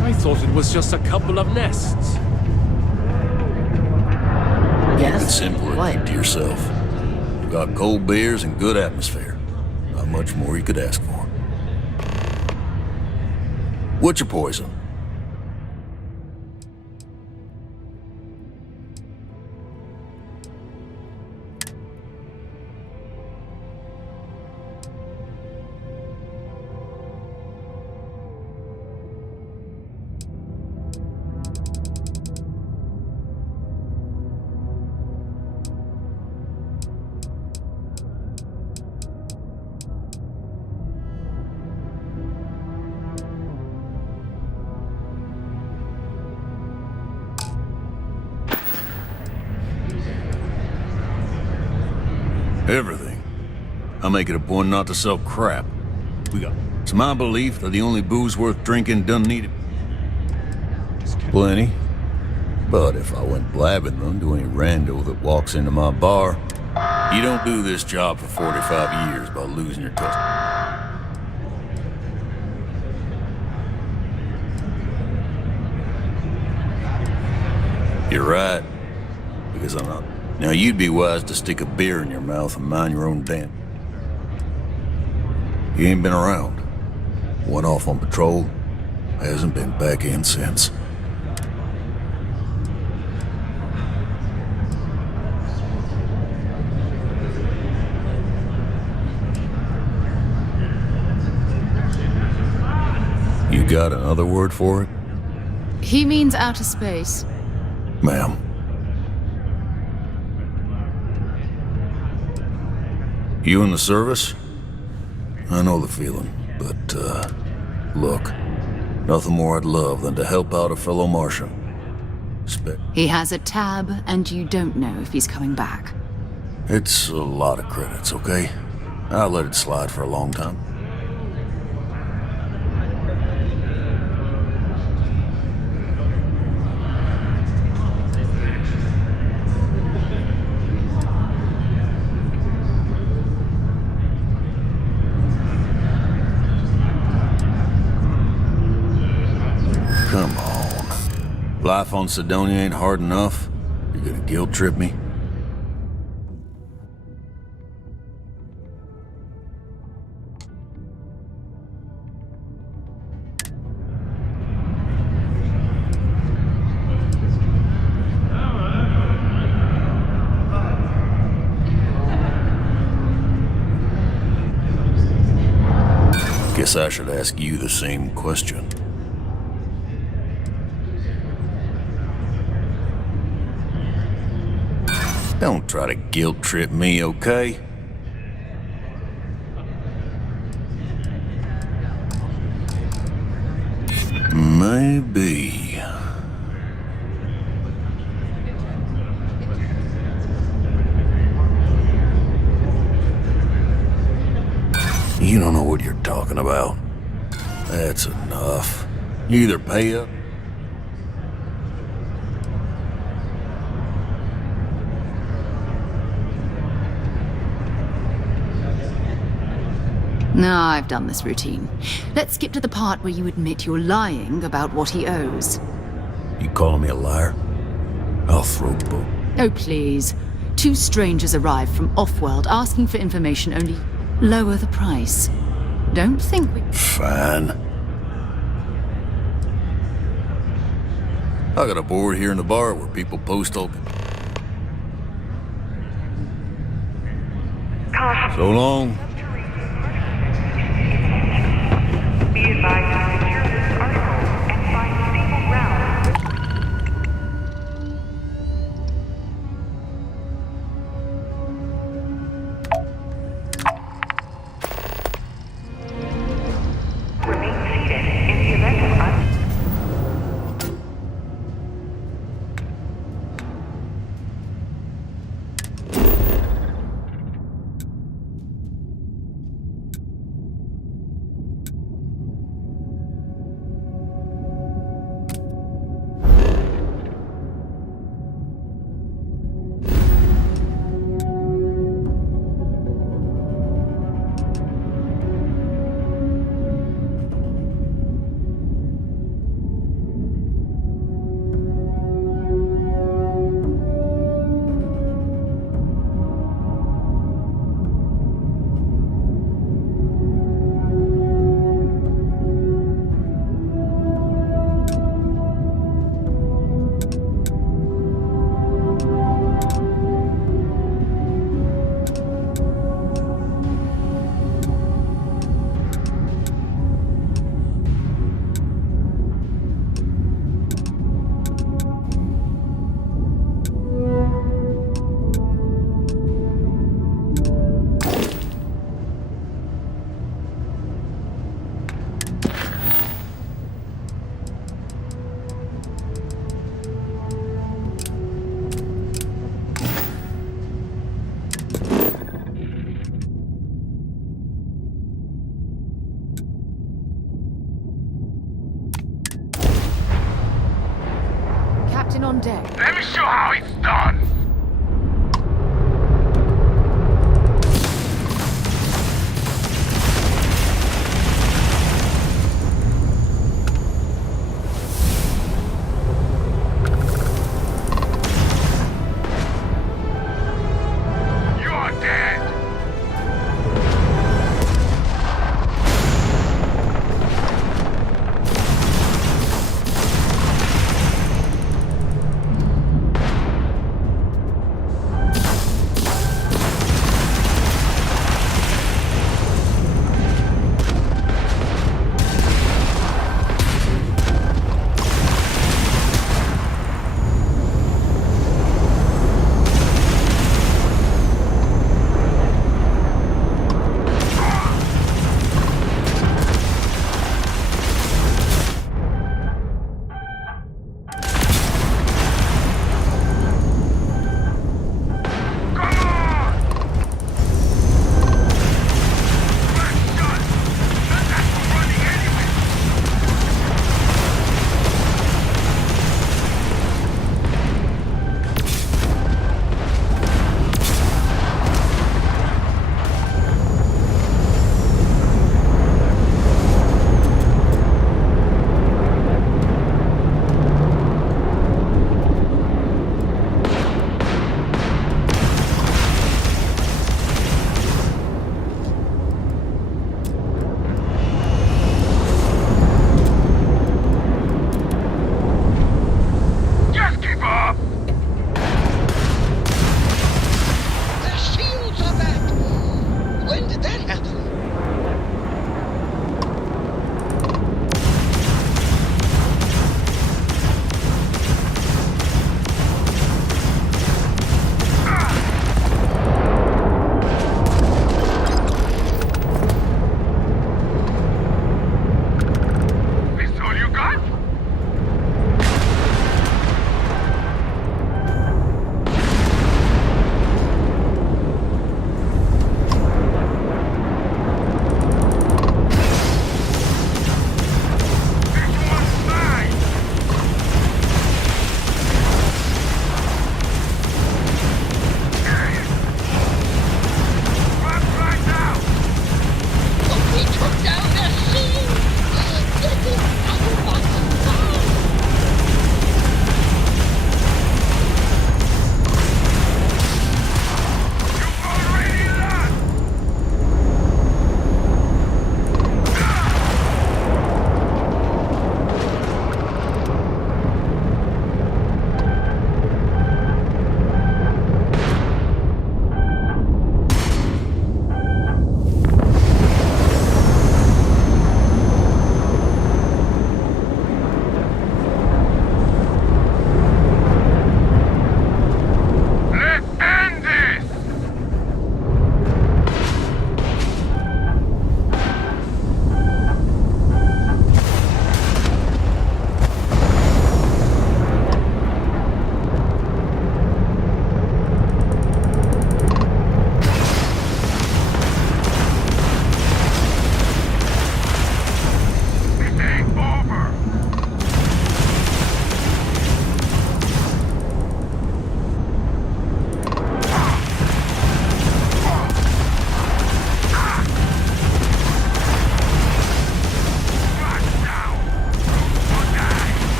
I thought it was just a couple of nests. Yes? It's simple. Keep to yourself. You got cold beers and good atmosphere. Not much more you could ask for. What's your poison? Everything. I make it a point not to sell crap. It's my belief that the only booze worth drinking doesn't need it. Plenty. But if I went blabbing them to any rando that walks into my bar, you don't do this job for 45 years by losing your customer. You're right. Because I'm not. Now, you'd be wise to stick a beer in your mouth and mind your own damn. You ain't been around. Went off on patrol. Hasn't been back in since. You got another word for it? He means outer space. Ma'am. You in the service? I know the feeling, but, look, nothing more I'd love than to help out a fellow Martian. He has a tab, and you don't know if he's coming back. It's a lot of credits, okay? I'll let it slide for a long time. life on Sidonia ain't hard enough? You're gonna guilt trip me? Guess I should ask you the same question. Don't try to guilt trip me, okay? Maybe. You don't know what you're talking about. That's enough. You either pay up. No, I've done this routine. Let's skip to the part where you admit you're lying about what he owes. You calling me a liar? I'll throw both. Oh, please. Two strangers arrive from off-world asking for information only lower the price. Don't think we... Fine. I got a board here in the bar where people post all... So long. Be advised to secure this article and find stable ground. Remain seated in the event of Captain on deck. Let me show how it's done. You're dead.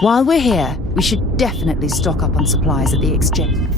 While we're here, we should definitely stock up on supplies at the exchange.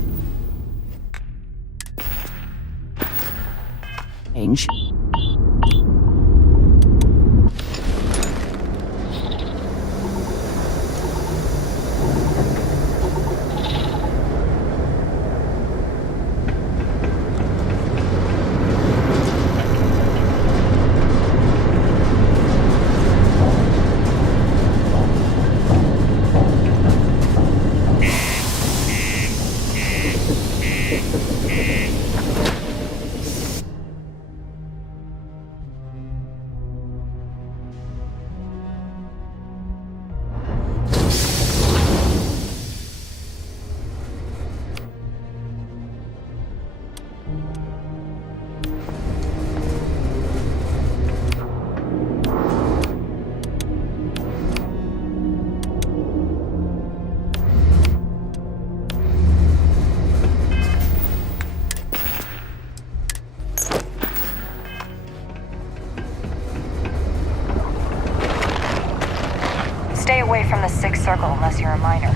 Stay away from the Sixth Circle unless you're a minor.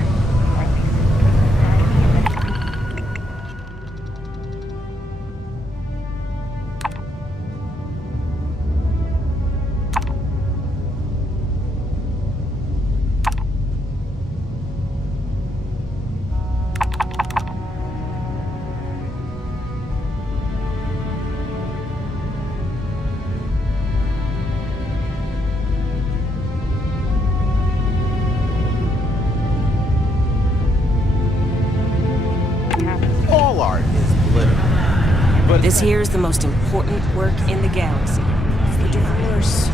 All art is political. But This here is the most important work in the galaxy. The divorce.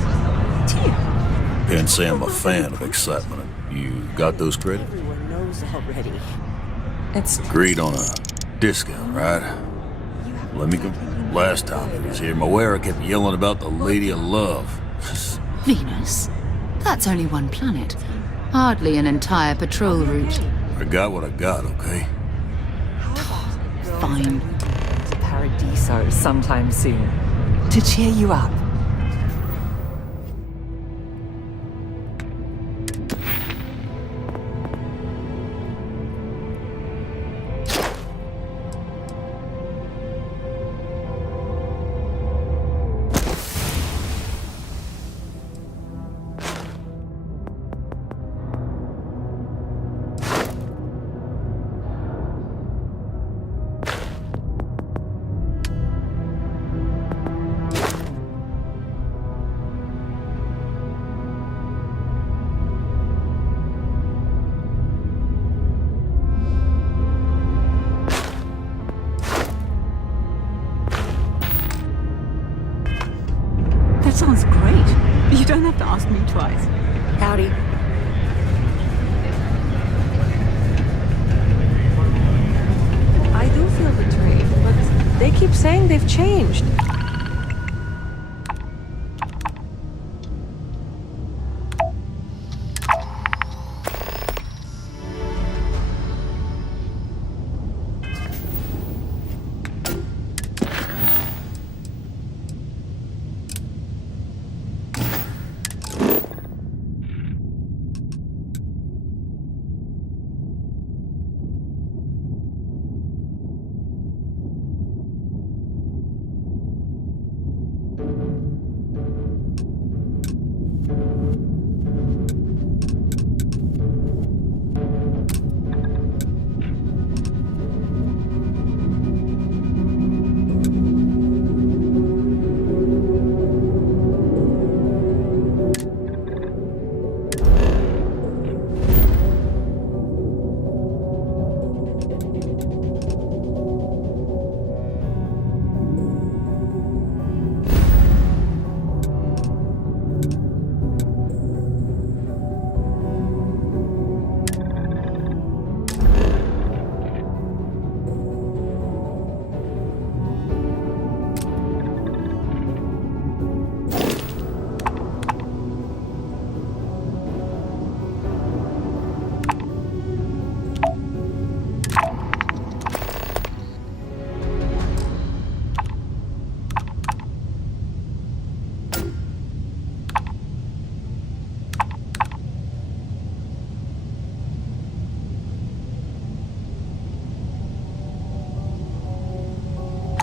Can't say I'm a fan of excitement. You got those credits? Everyone knows already. It's Agreed on a discount, right? Let me go. Last time he was here, Moera kept yelling about the Lady of Love. Venus? That's only one planet. Hardly an entire patrol route. I got what I got, okay? Fine. Paradiso sometime soon. To cheer you up. That sounds great. You don't have to ask me twice. Howdy. I do feel betrayed, but they keep saying they've changed.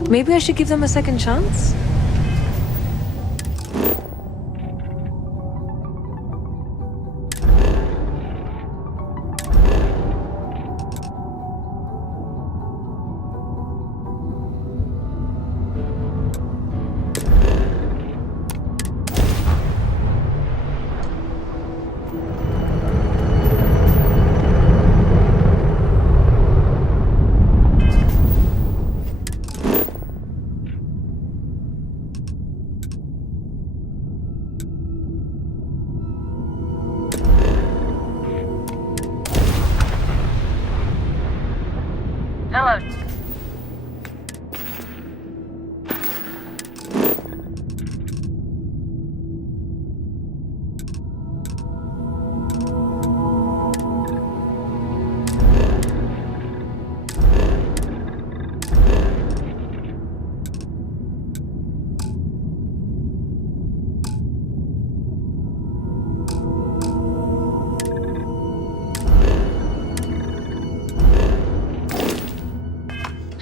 Maybe I should give them a second chance? Hello.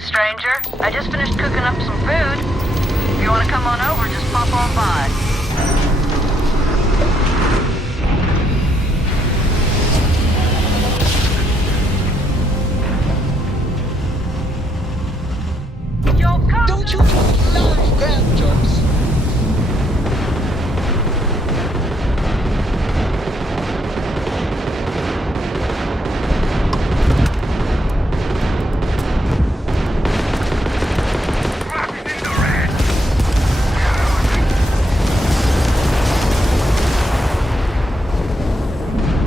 Stranger, I just finished cooking up some food. If you want to come on over, just pop on by. Don't you love grand jokes?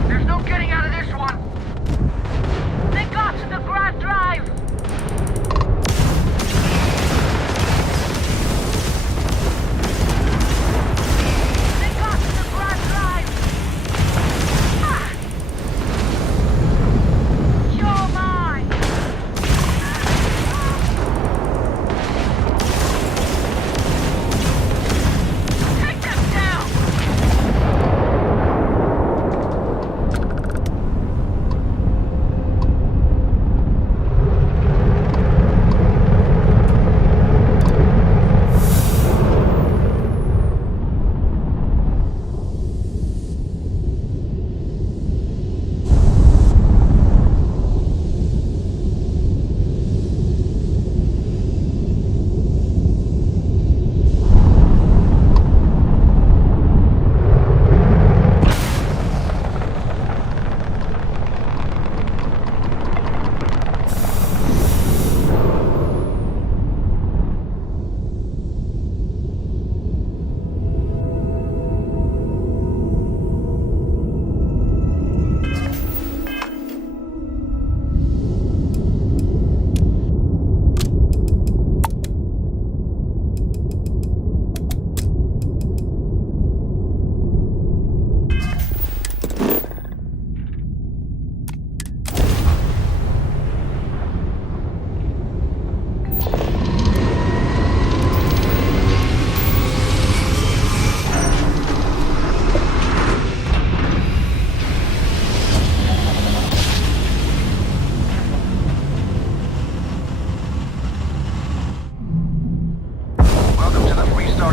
There's no getting out of this one. They got to the Grand Drive.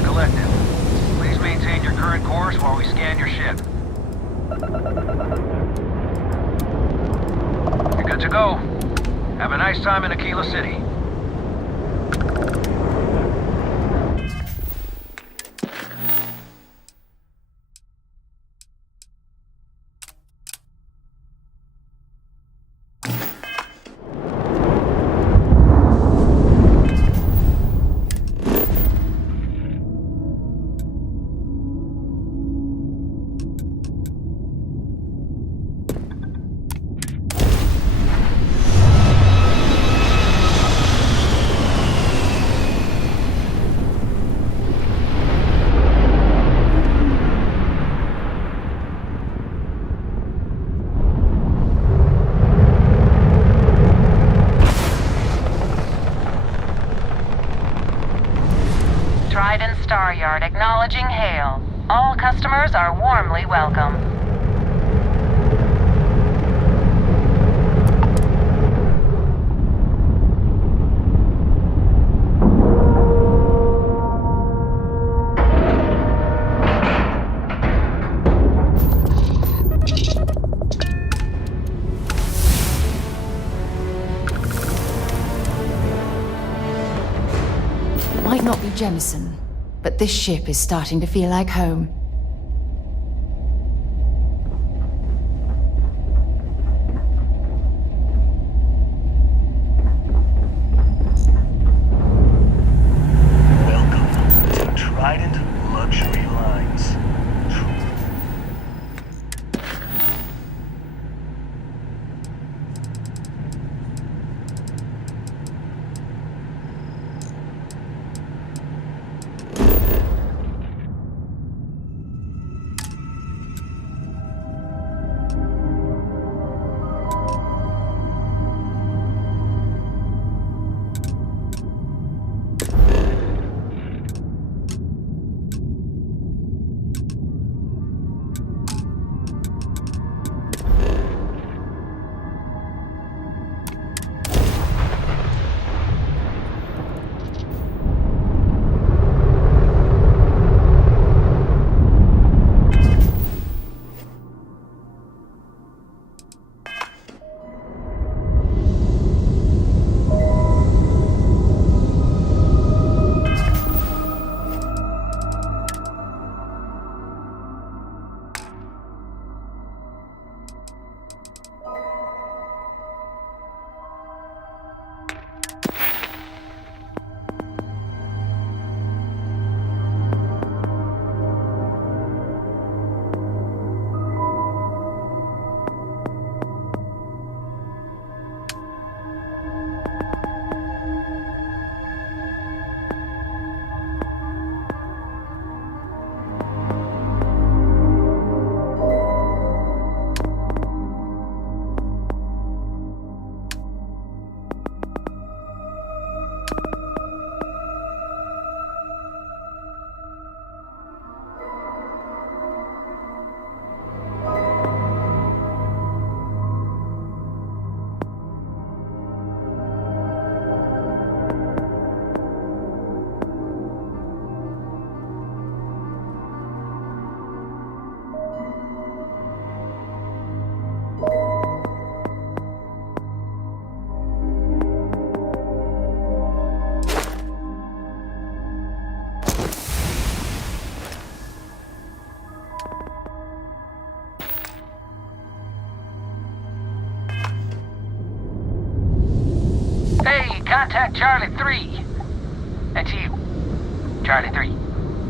Collective. Please maintain your current course while we scan your ship. You're good to go. Have a nice time in Aquila City. Star Yard acknowledging hail. All customers are warmly welcome. Jemison, but this ship is starting to feel like home. Welcome to Trident Luxury Lines. Hey, contact Charlie 3. That's you. Charlie 3.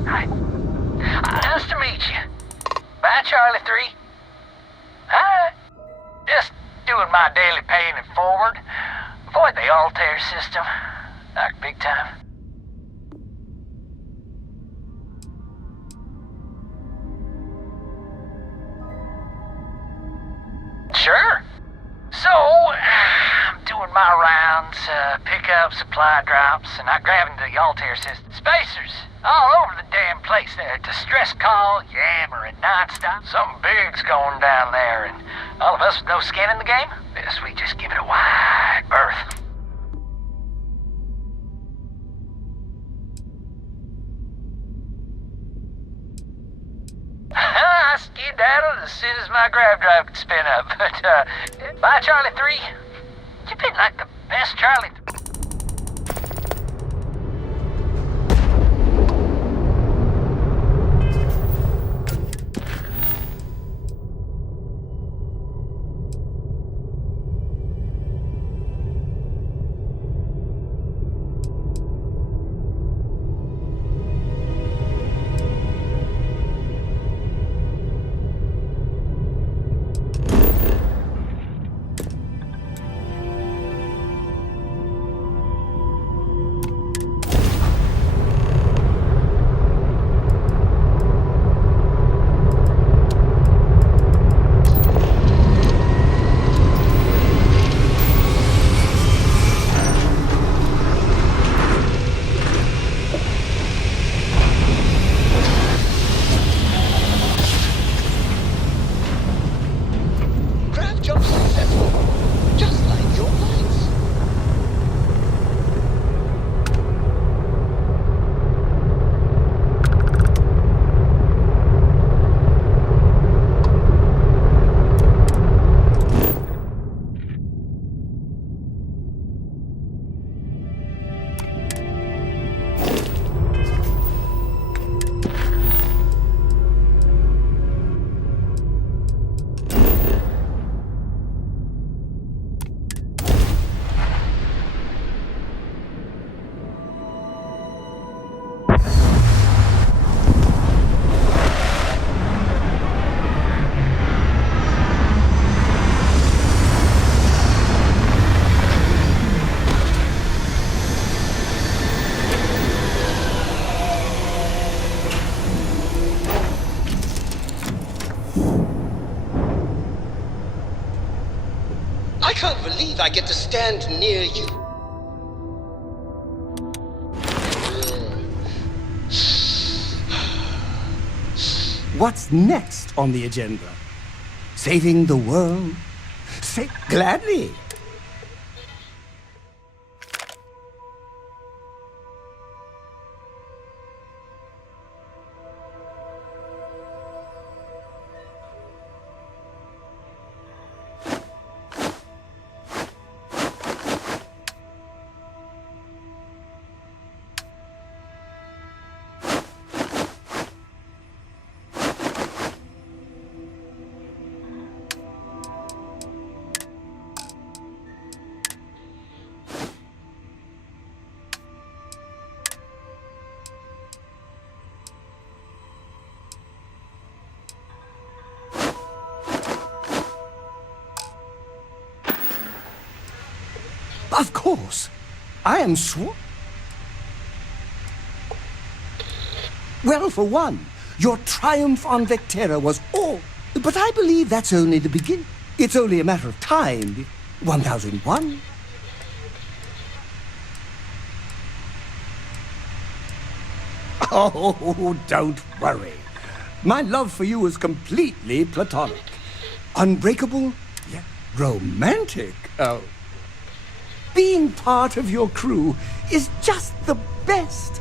Hi. Nice to meet you. Bye, Charlie 3. Hi. Just doing my daily paying it forward. Avoid the Altair system. Like big time. Sure. So, I'm doing my rounds, pick up supply drops, and I grab into the Altair system. Spacers all over the damn place there. Distress call, yammering nonstop. Something big's going down there, and all of us with no skin in the game, best we just give it a wide berth. I skedaddled as soon as my grab drive could spin up, but, bye, Charlie 3. You've been like the best Charlie. can't believe I get to stand near you. What's next on the agenda? Saving the world? Gladly. Of course. I am Well, for one, your triumph on Vectera was all... But I believe that's only the beginning. It's only a matter of time. 1001. Oh, don't worry. My love for you is completely platonic. Unbreakable, yet romantic. Oh. Being part of your crew is just the best.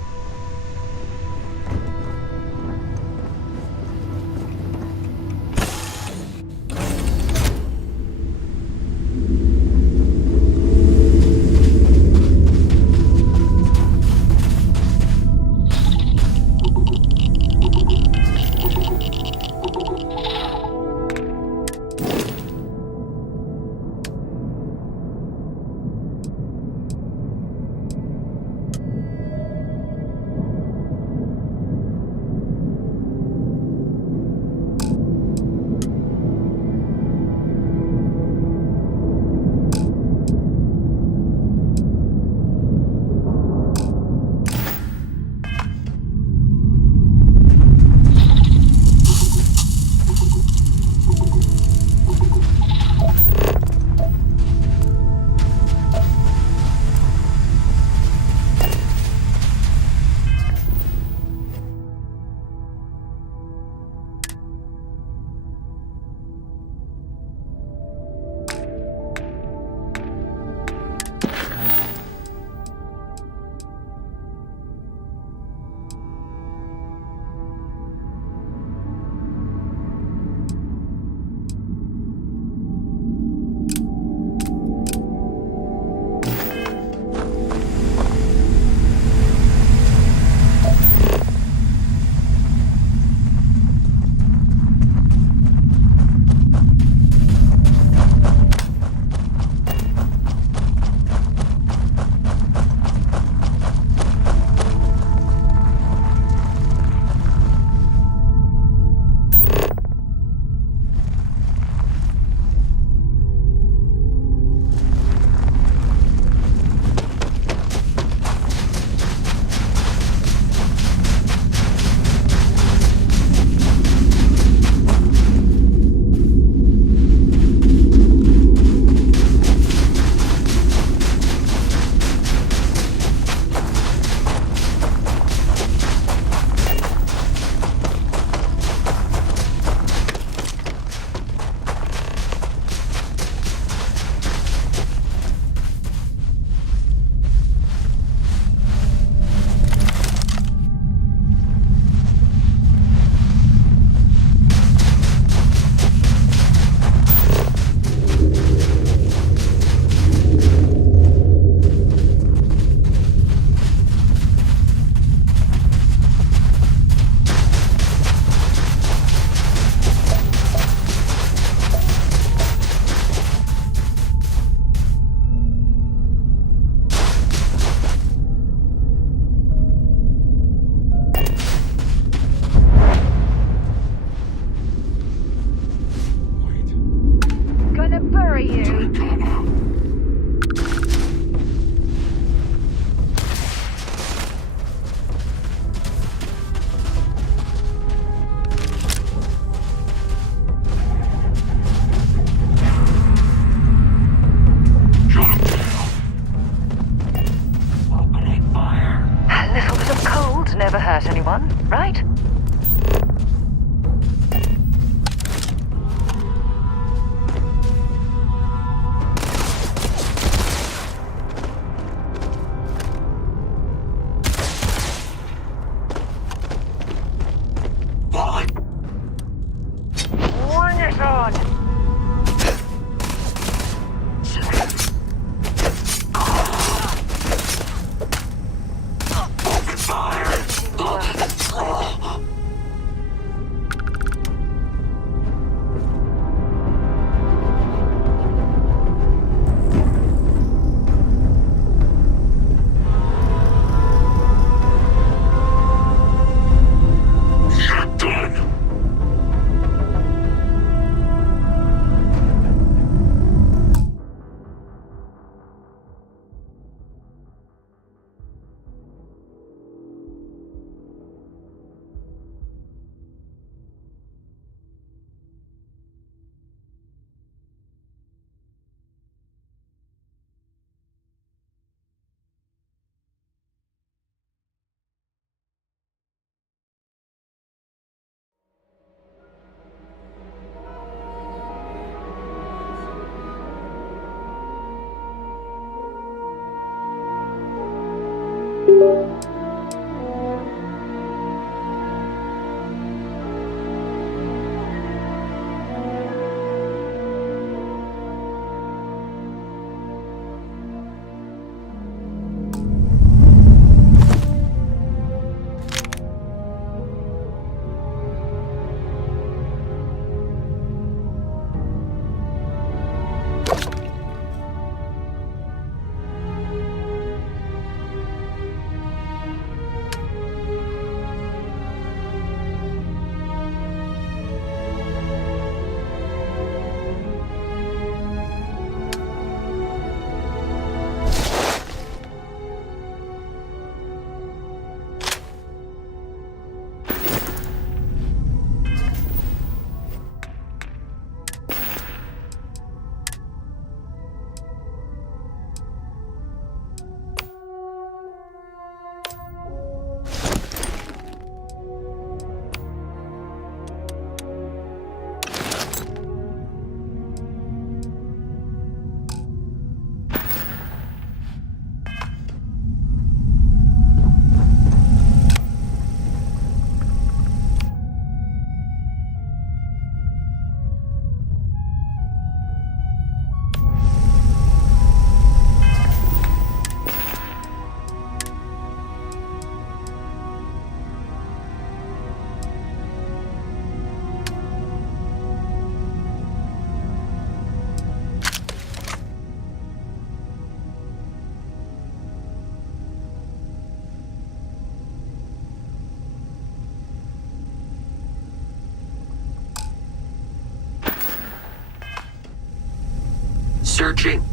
Searching.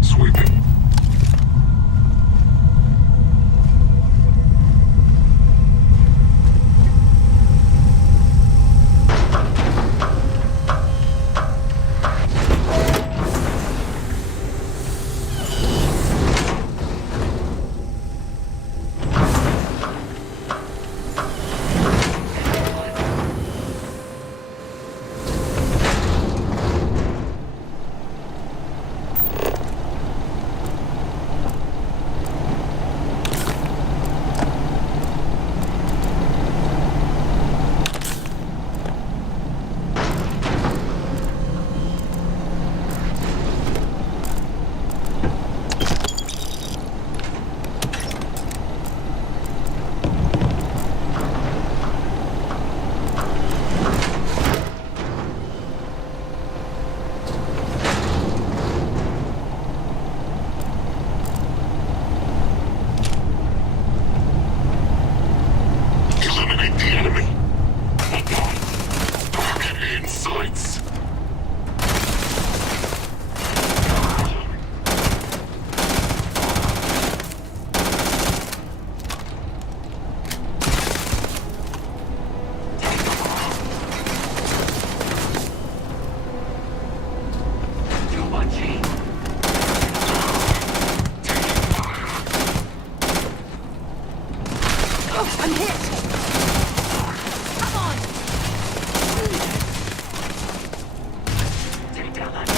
Sweeping. Eliminate the enemy. Target in sights. Oh, I'm hit! Come on! Take down that.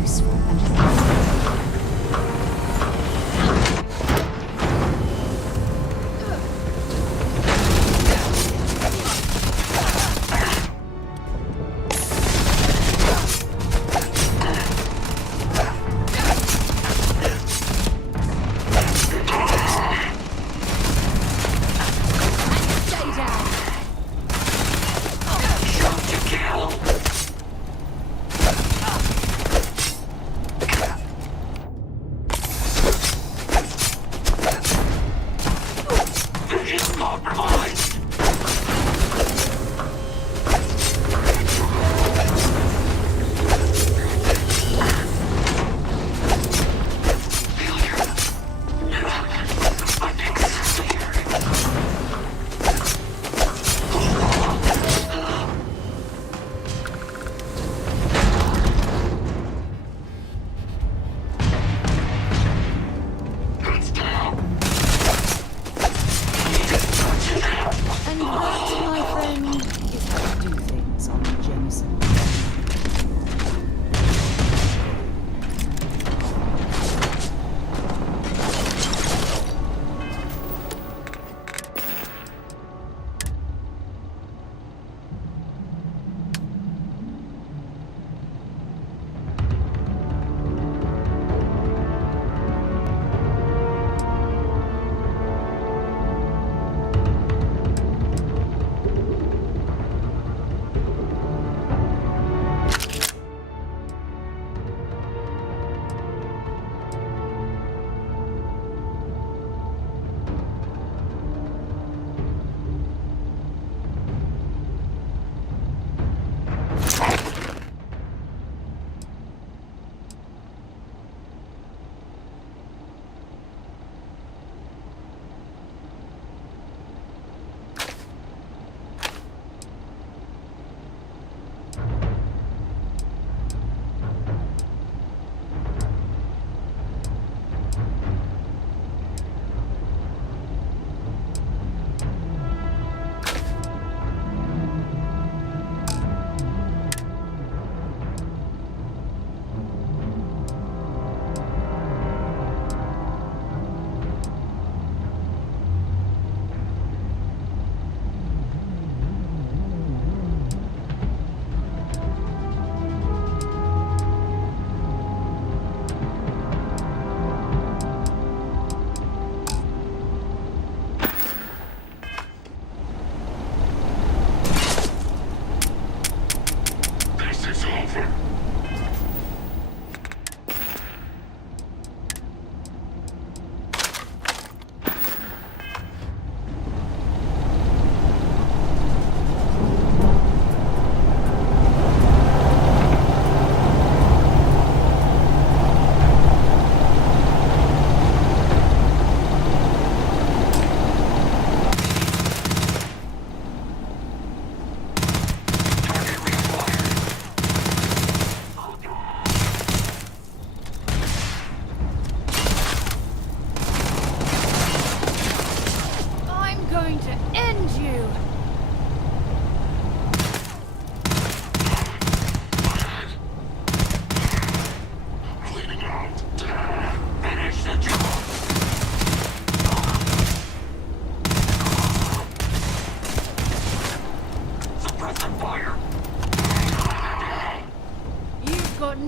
useful and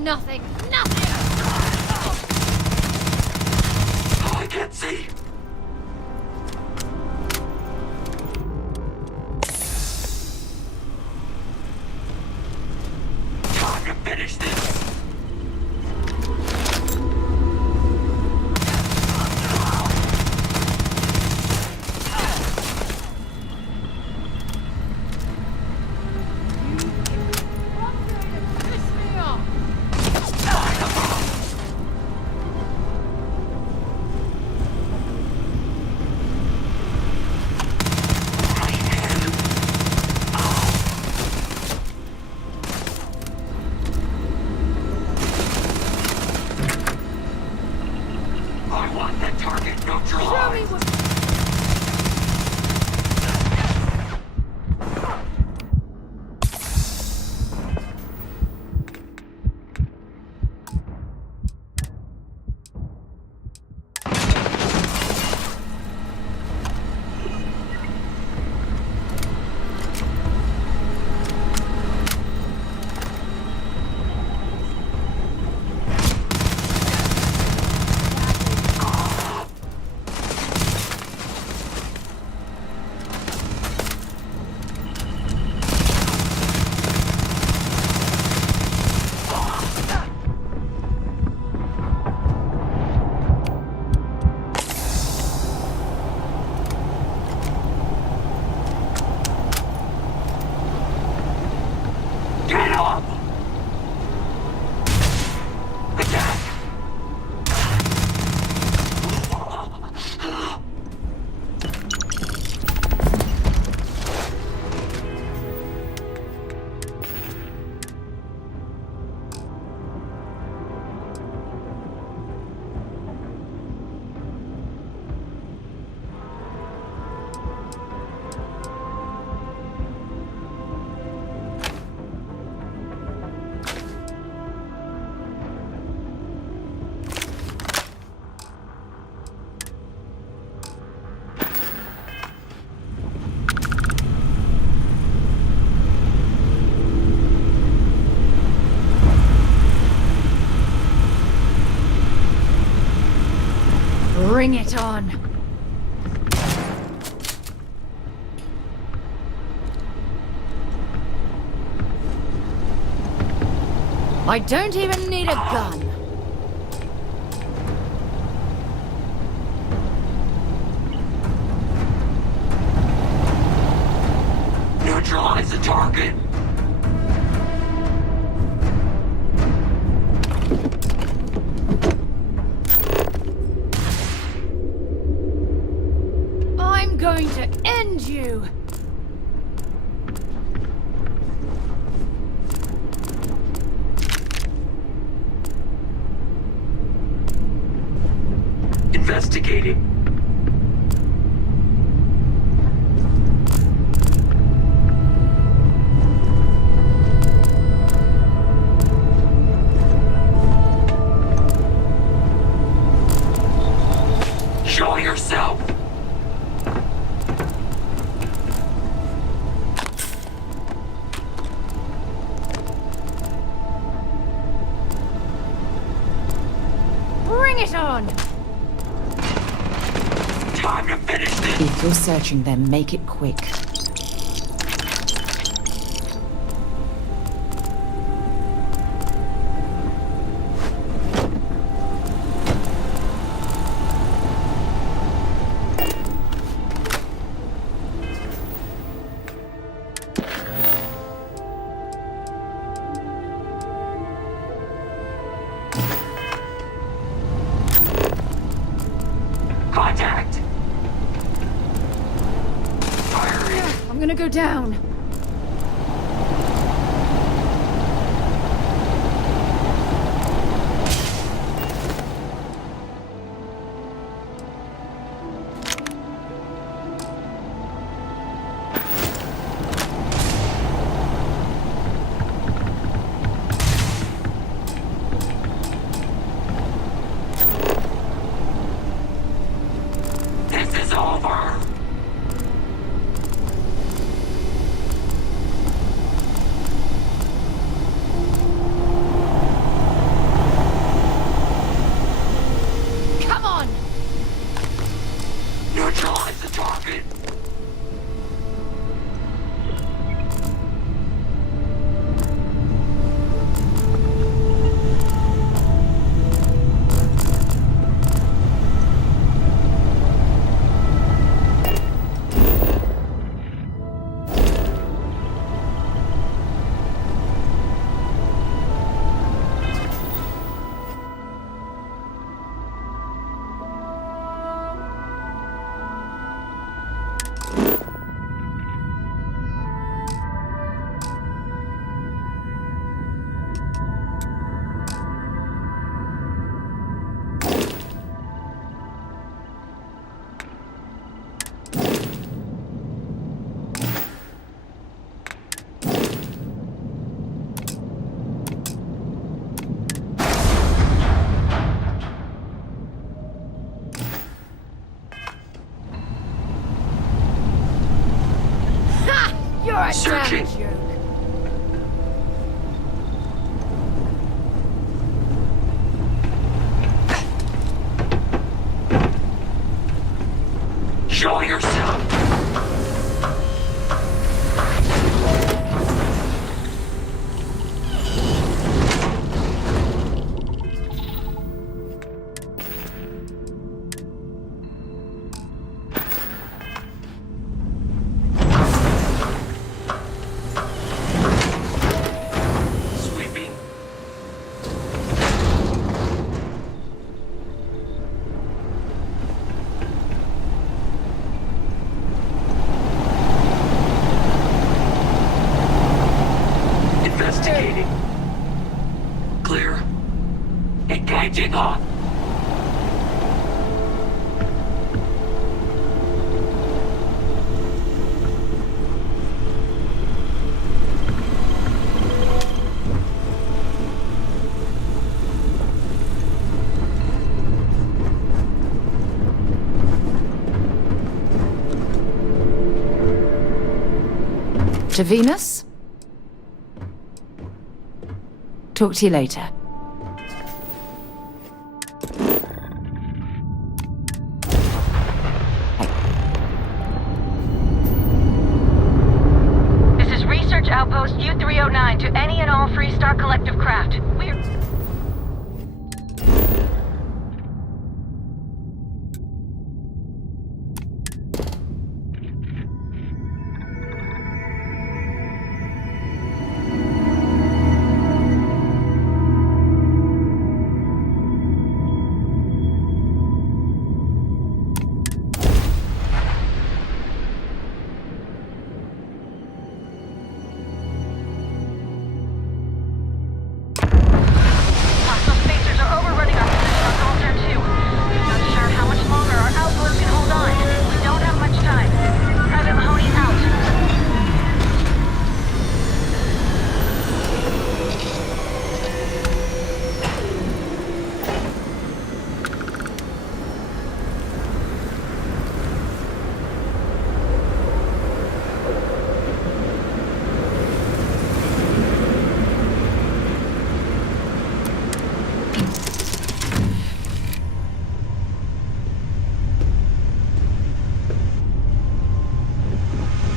Nothing! Nothing! I can't see. Time to finish this. Bring it on. I don't even need a gun. Neutralize the target. I'm going to end you. Investigating. Show yourself. Bring it on. Time to finish this. If you're searching them, make it quick. Contact. I'm gonna go down. This is over. Come on. Neutralize the target. You're a Searching. damn joke. Show yourself. Sweeping. Investigating. Clear. Engaging on. To Venus? Talk to you later.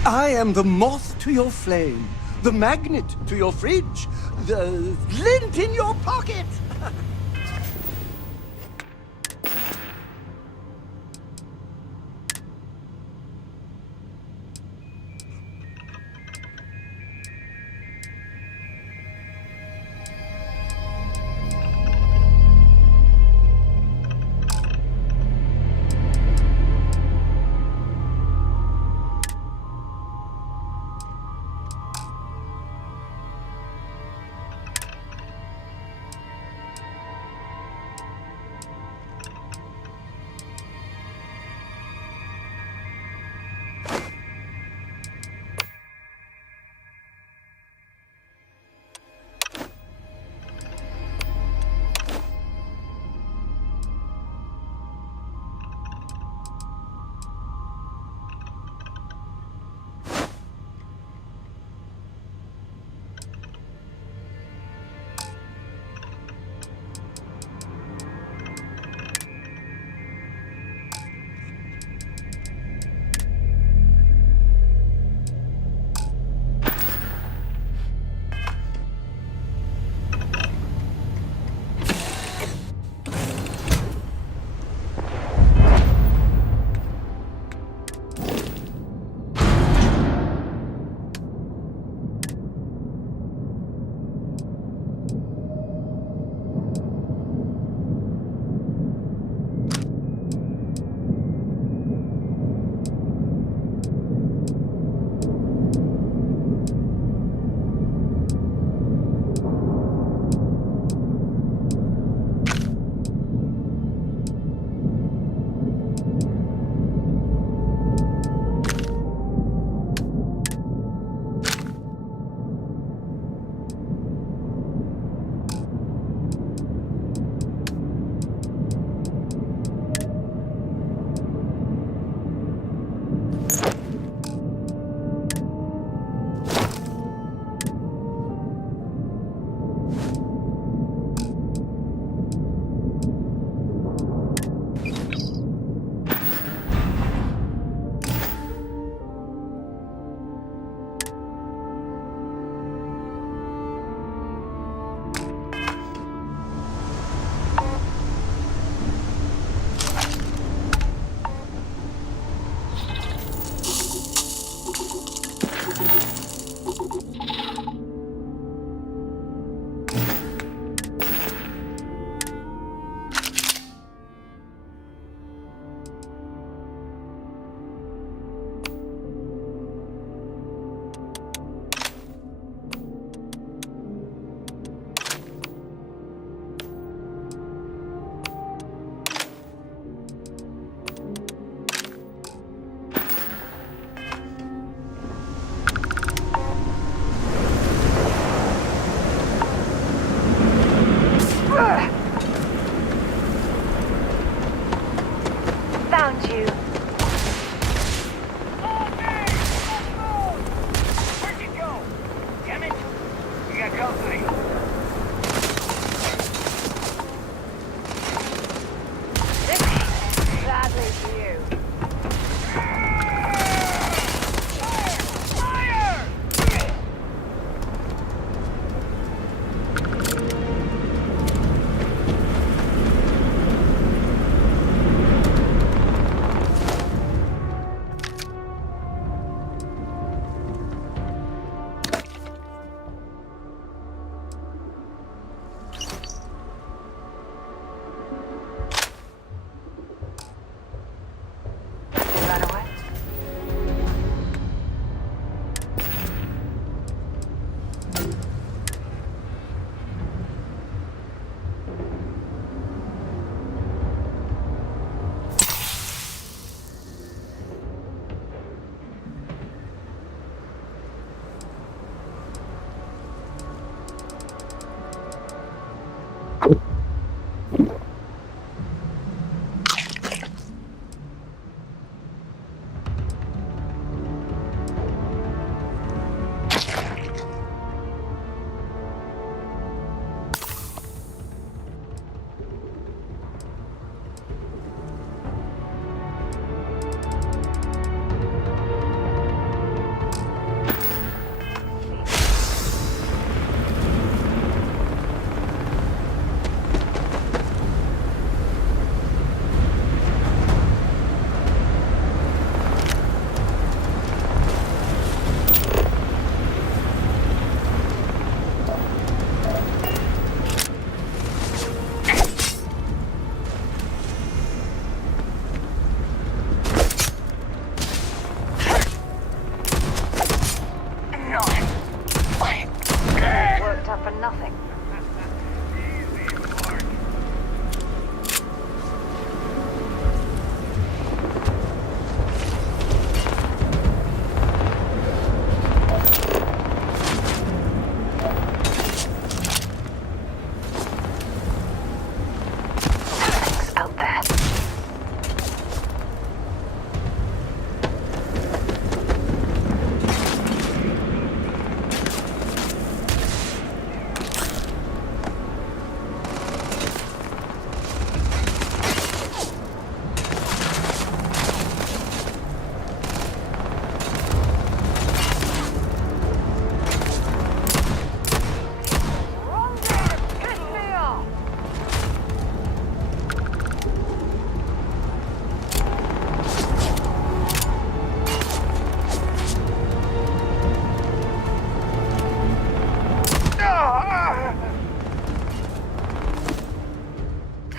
I am the moth to your flame, the magnet to your fridge, the lint in your pocket.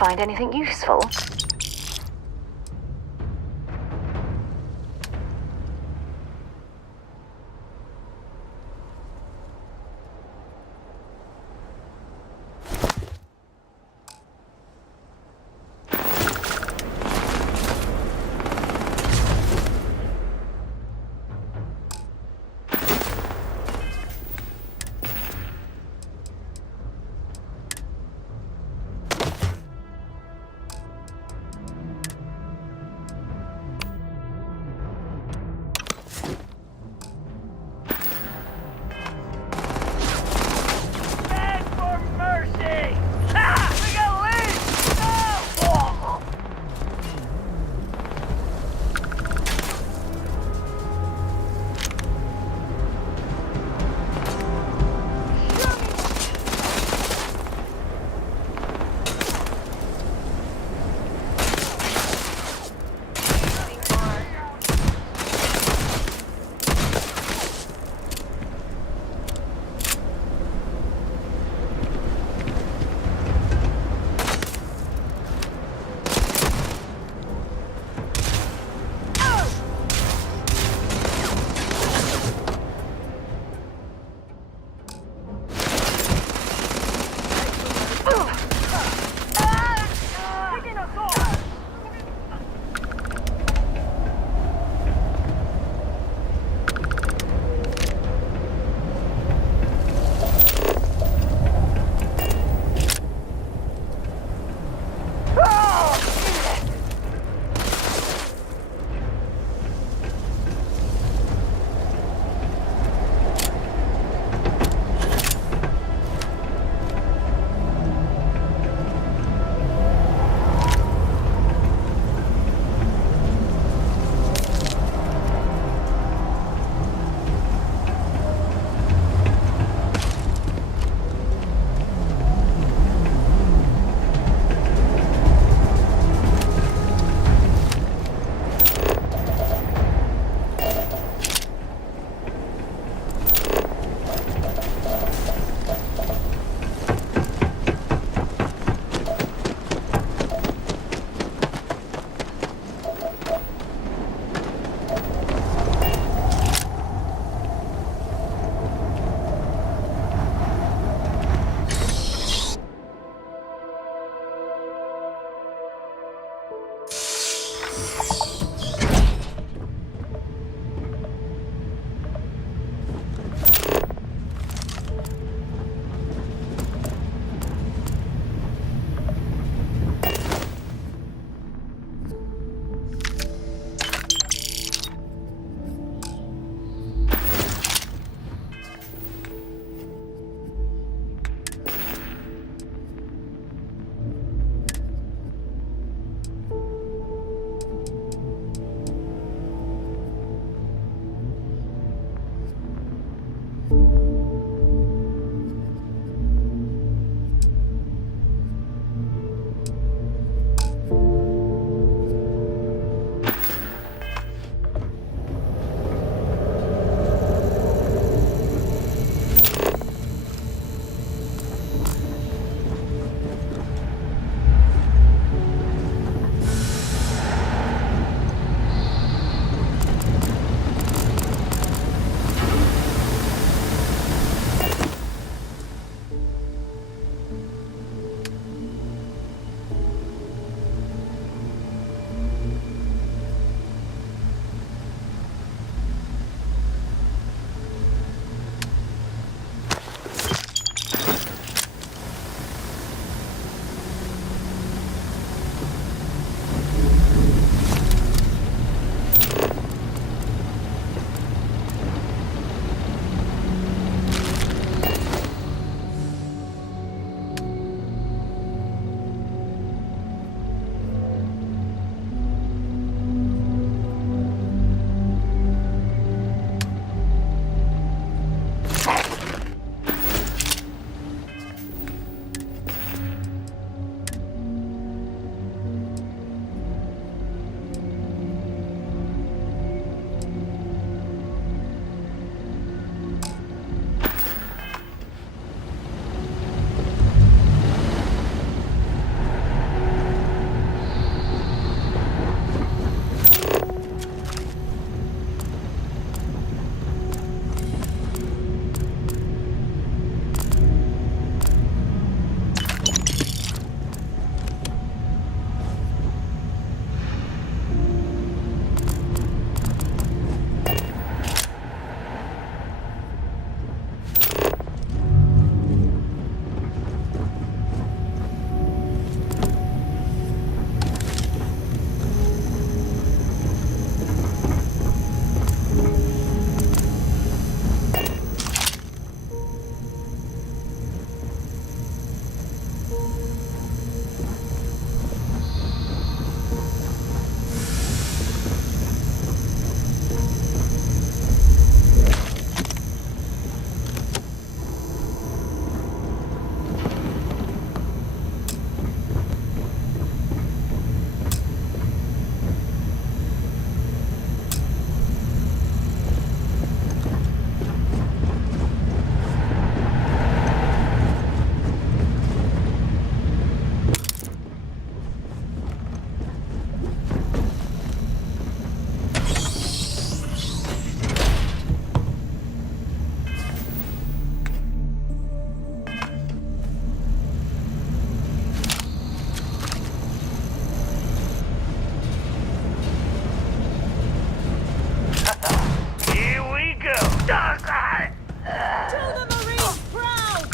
find anything useful?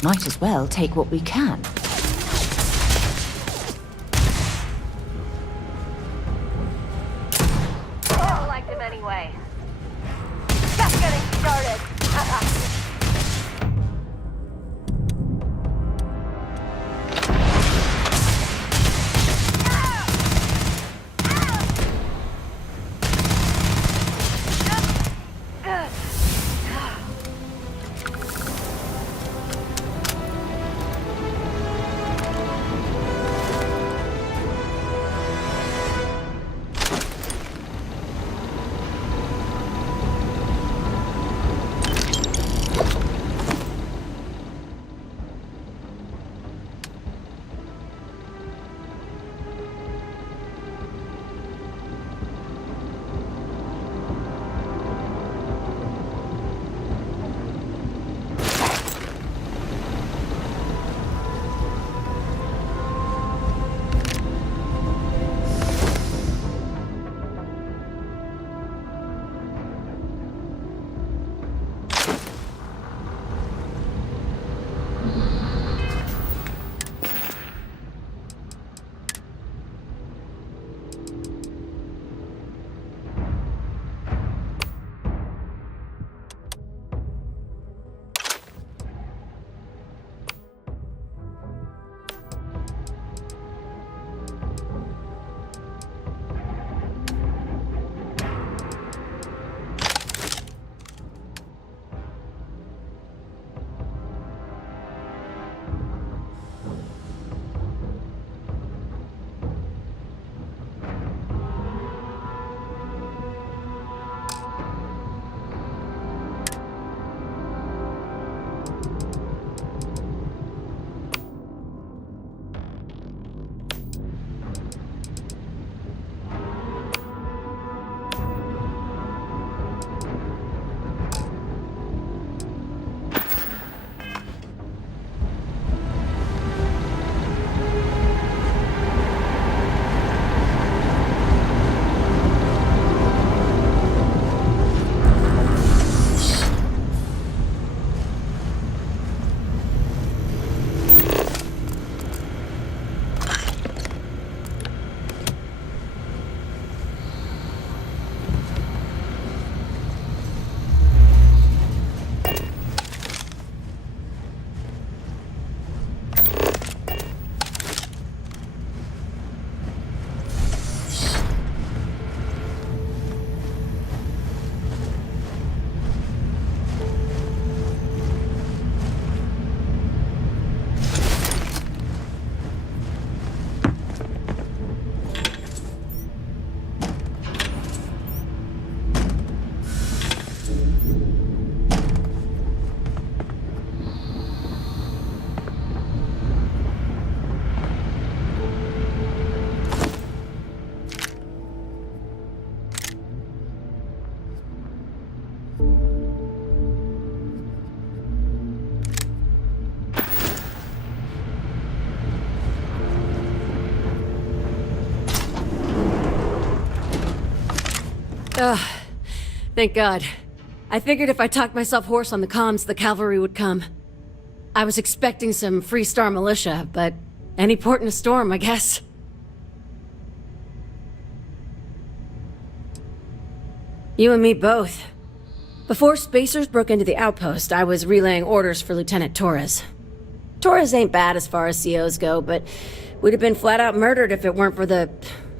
Might as well take what we can. Never liked him anyway. Just getting started. Ugh. Thank God. I figured if I talked myself hoarse on the comms, the cavalry would come. I was expecting some Free Star militia, but any port in a storm, I guess. You and me both. Before Spacers broke into the outpost, I was relaying orders for Lieutenant Torres. Torres ain't bad as far as COs go, but we'd have been flat out murdered if it weren't for the...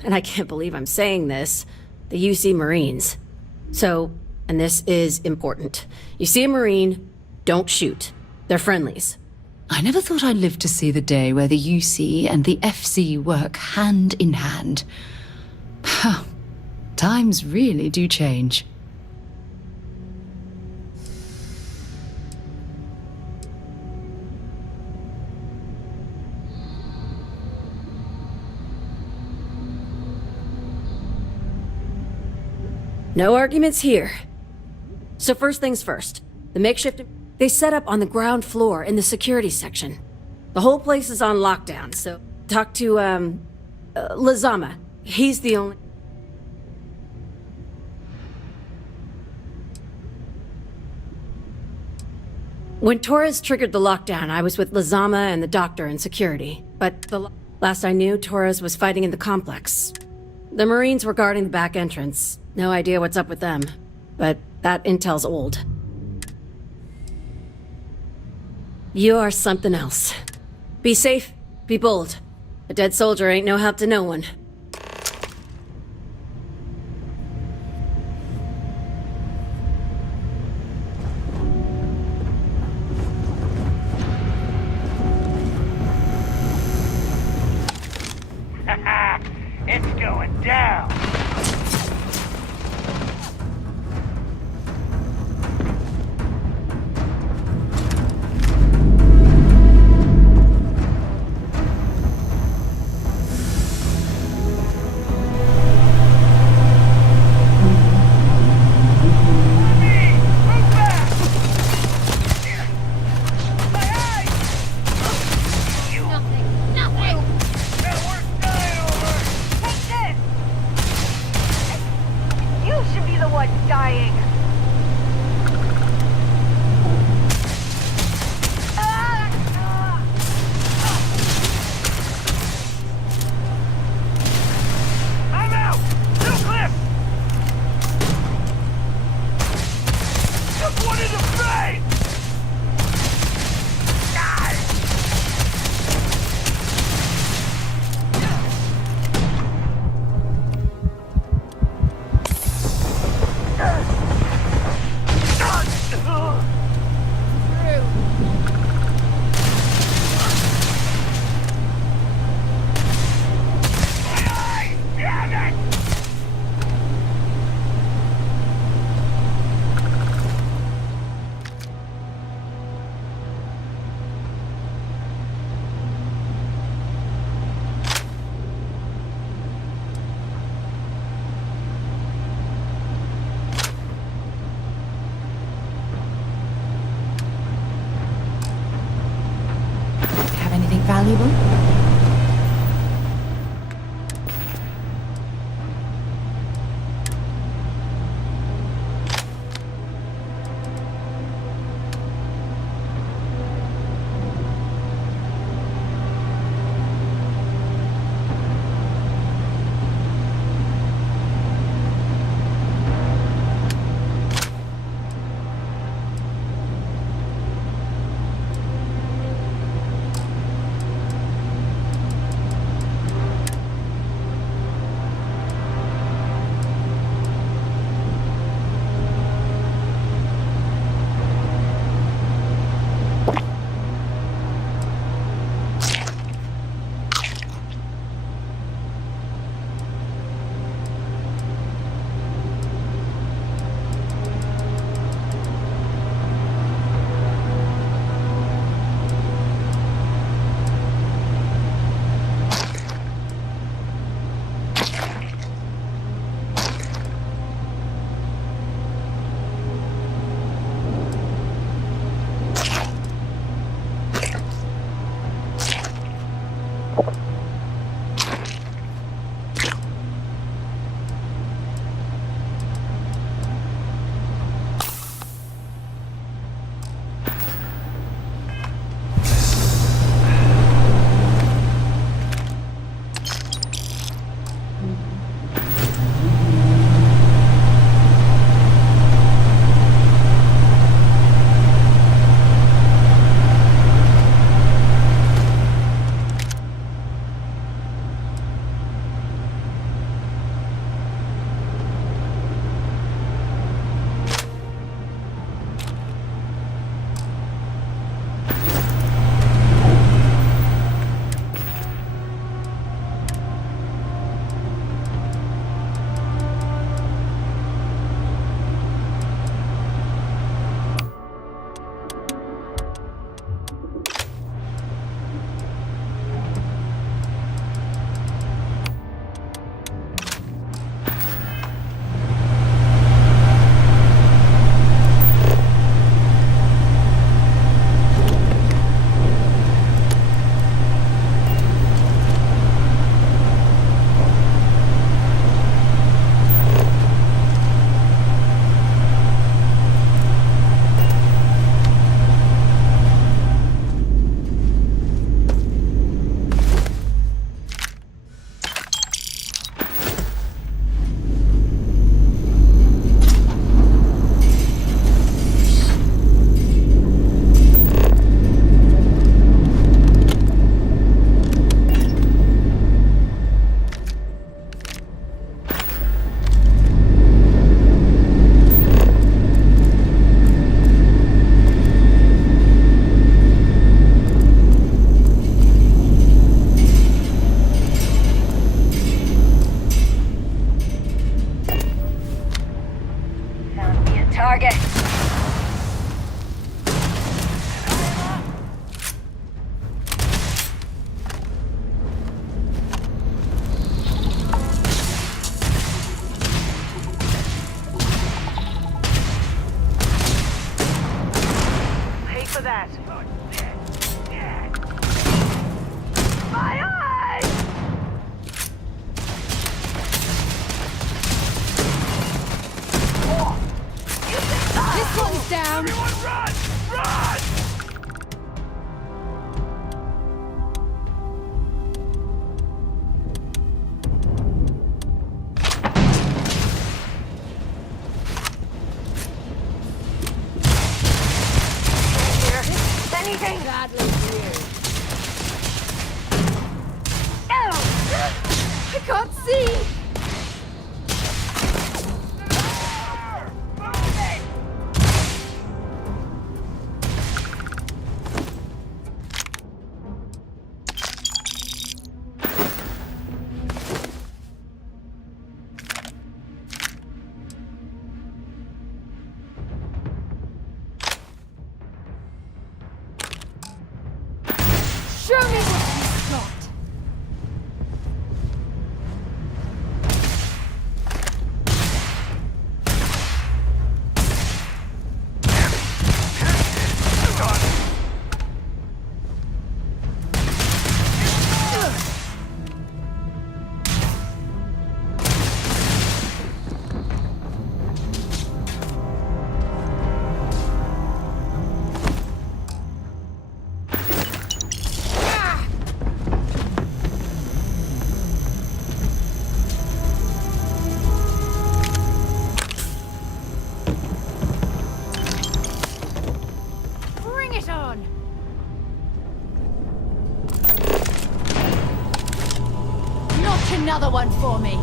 and I can't believe I'm saying this... the UC Marines. So, and this is important. You see a Marine, don't shoot. They're friendlies. I never thought I'd live to see the day where the UC and the FC work hand in hand. Times really do change. No arguments here. So first things first, the makeshift... they set up on the ground floor in the security section. The whole place is on lockdown, so talk to, Lazama. He's the only... When Torres triggered the lockdown, I was with Lazama and the doctor and security. But the last I knew, Torres was fighting in the complex. The Marines were guarding the back entrance. No idea what's up with them. But that intel's old. You are something else. Be safe, be bold. A dead soldier ain't no help to no one. It's going down. Valuable? Target. Pay for that. My eyes! This one's down. Everyone run! Run! Anything? Badly weird. I can't see! Show me what you've got. Bring it on. Knock another one for me.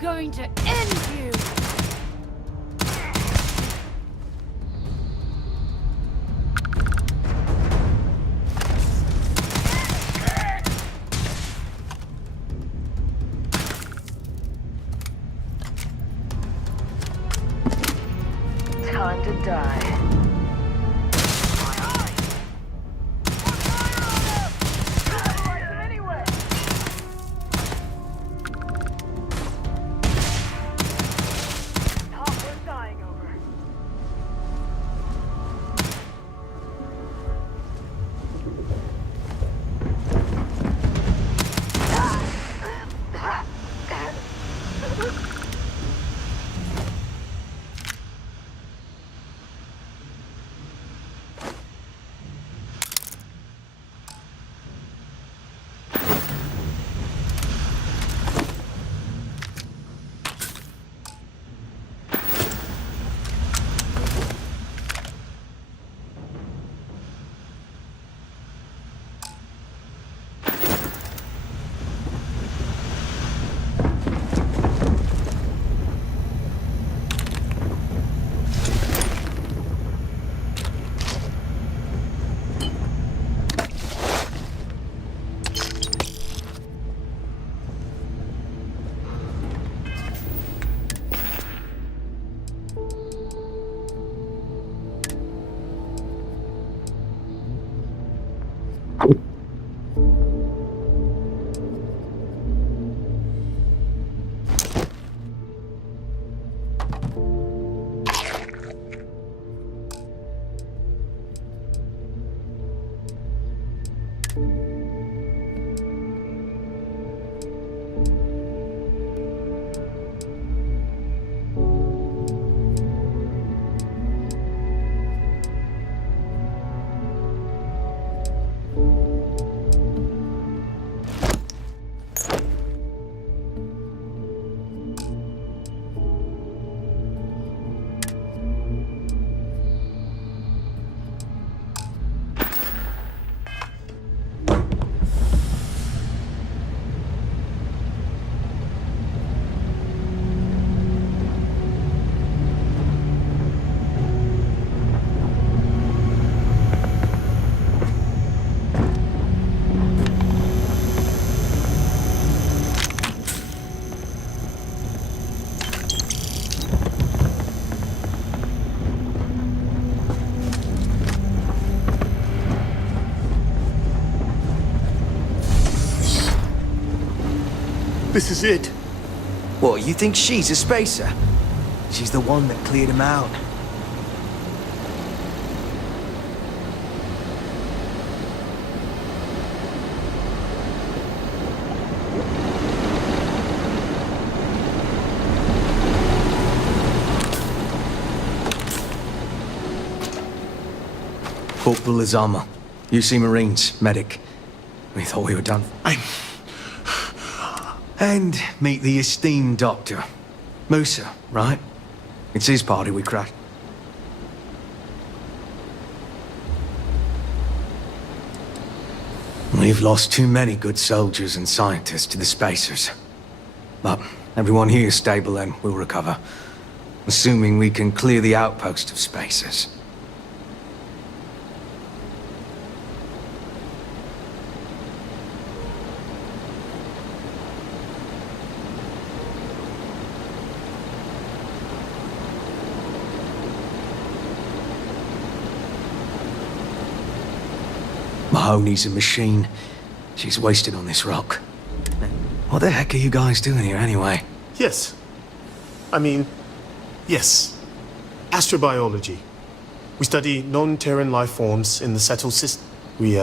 going to end you! Time to die. This is it. What, you think she's a spacer? She's the one that cleared him out. Corporal Azama, UC Marines, medic. We thought we were done. And meet the esteemed doctor. Musa, right? It's his party we crashed. We've lost too many good soldiers and scientists to the spacers. But everyone here is stable and will recover. Assuming we can clear the outpost of spacers. Mahoney's a machine. She's wasted on this rock. What the heck are you guys doing here anyway? Yes. Yes. Astrobiology. We study non-Terran life forms in the settled system. We,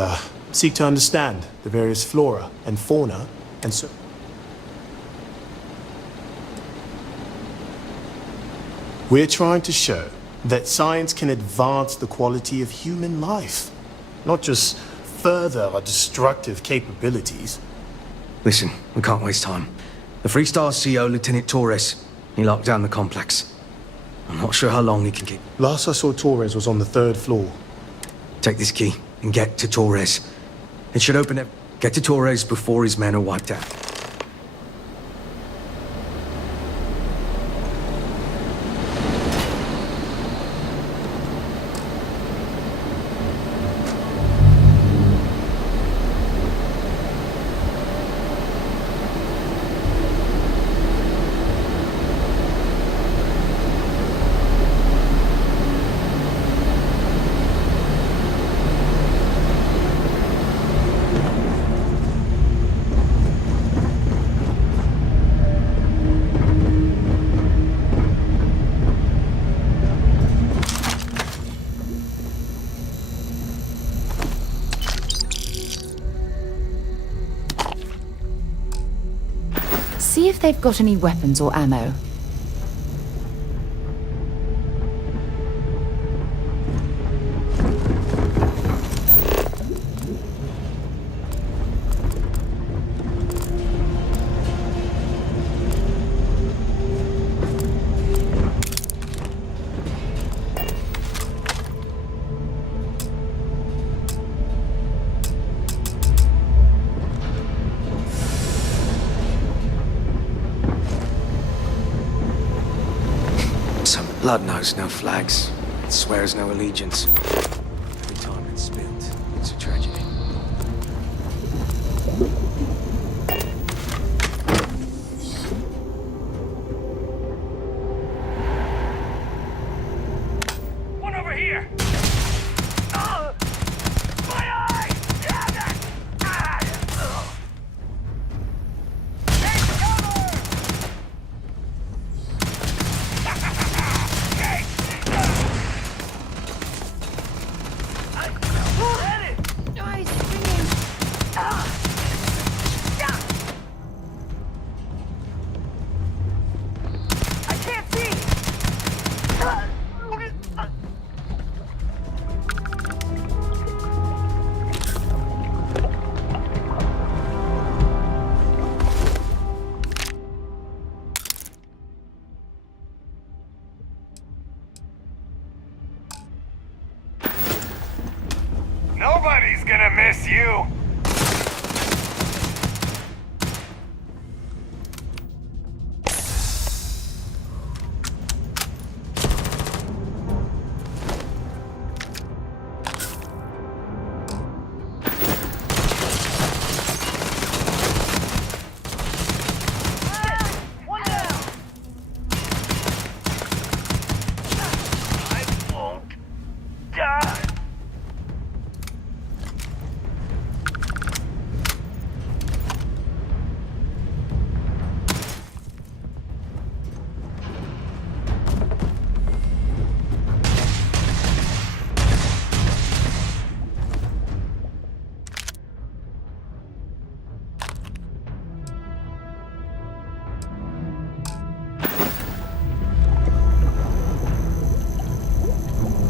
seek to understand the various flora and fauna and so... We're trying to show that science can advance the quality of human life, not just further our destructive capabilities. Listen, we can't waste time. The Freestar CO, Lieutenant Torres, he locked down the complex. I'm not sure how long he can keep. Last I saw Torres was on the 3rd floor. Take this key and get to Torres. It should open it. Get to Torres before his men are wiped out. if they've got any weapons or ammo. Blood knows no flags. It swears no allegiance. Every time it's spilled, it's a tragedy. One over here! My eye! Damn it! Take cover! Nobody's gonna miss you!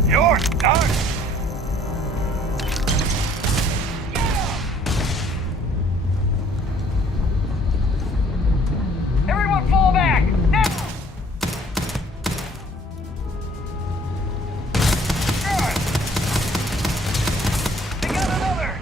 You're done! Everyone fall back! Now! Good! They got another!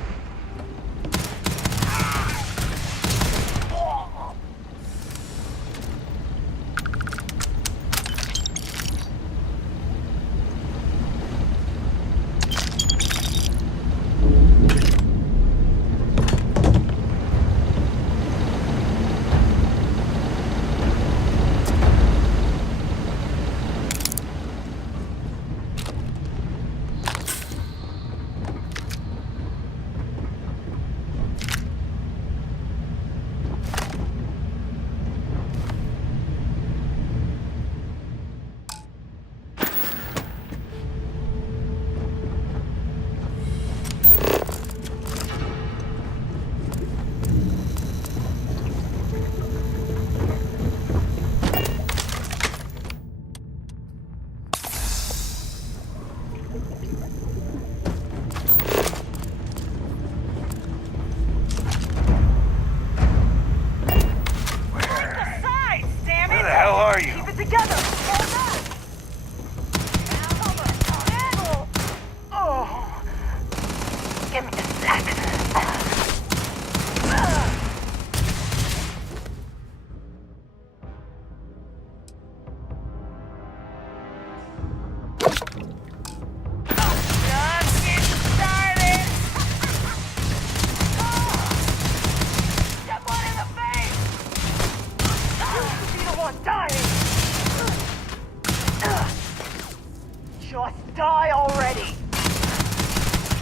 Just die already!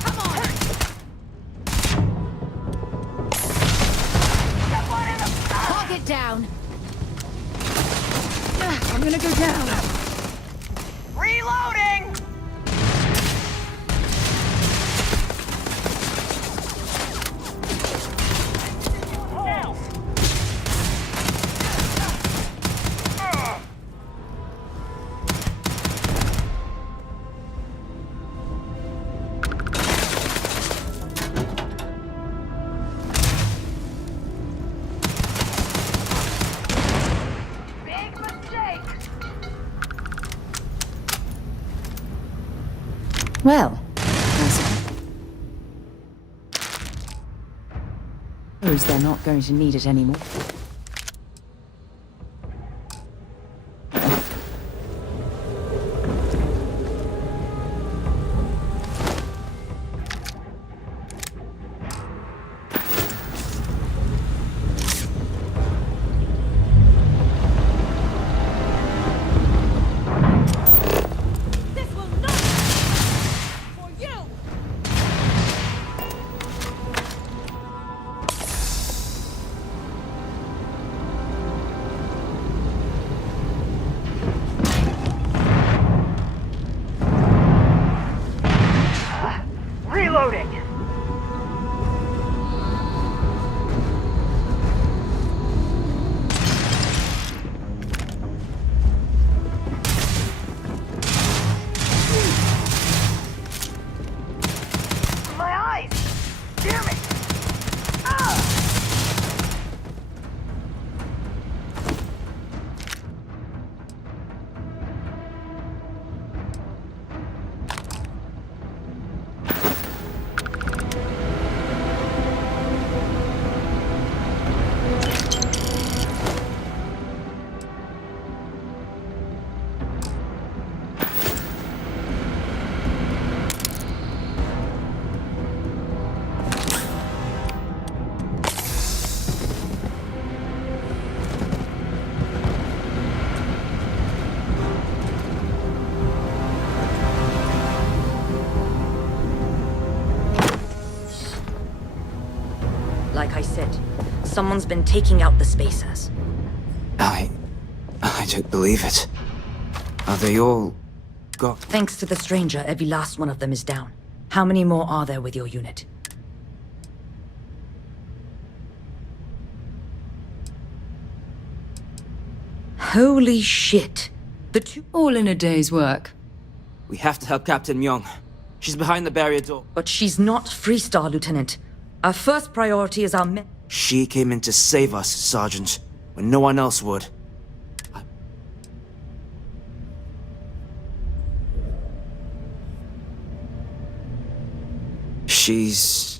Come on! Someone in the Target down! I'm gonna go down. Reloading! Well, I suppose they're not going to need it anymore. Reloading! My eyes! Damn it! Like I said, someone's been taking out the spacers. I don't believe it. Are they all gone? Thanks to the stranger, every last one of them is down. How many more are there with your unit? Holy shit. The two... All in a day's work. We have to help Captain Myung. She's behind the barrier door. But she's not Freestar, Lieutenant. Our first priority is our men. She came in to save us, Sergeant, when no one else would. She's...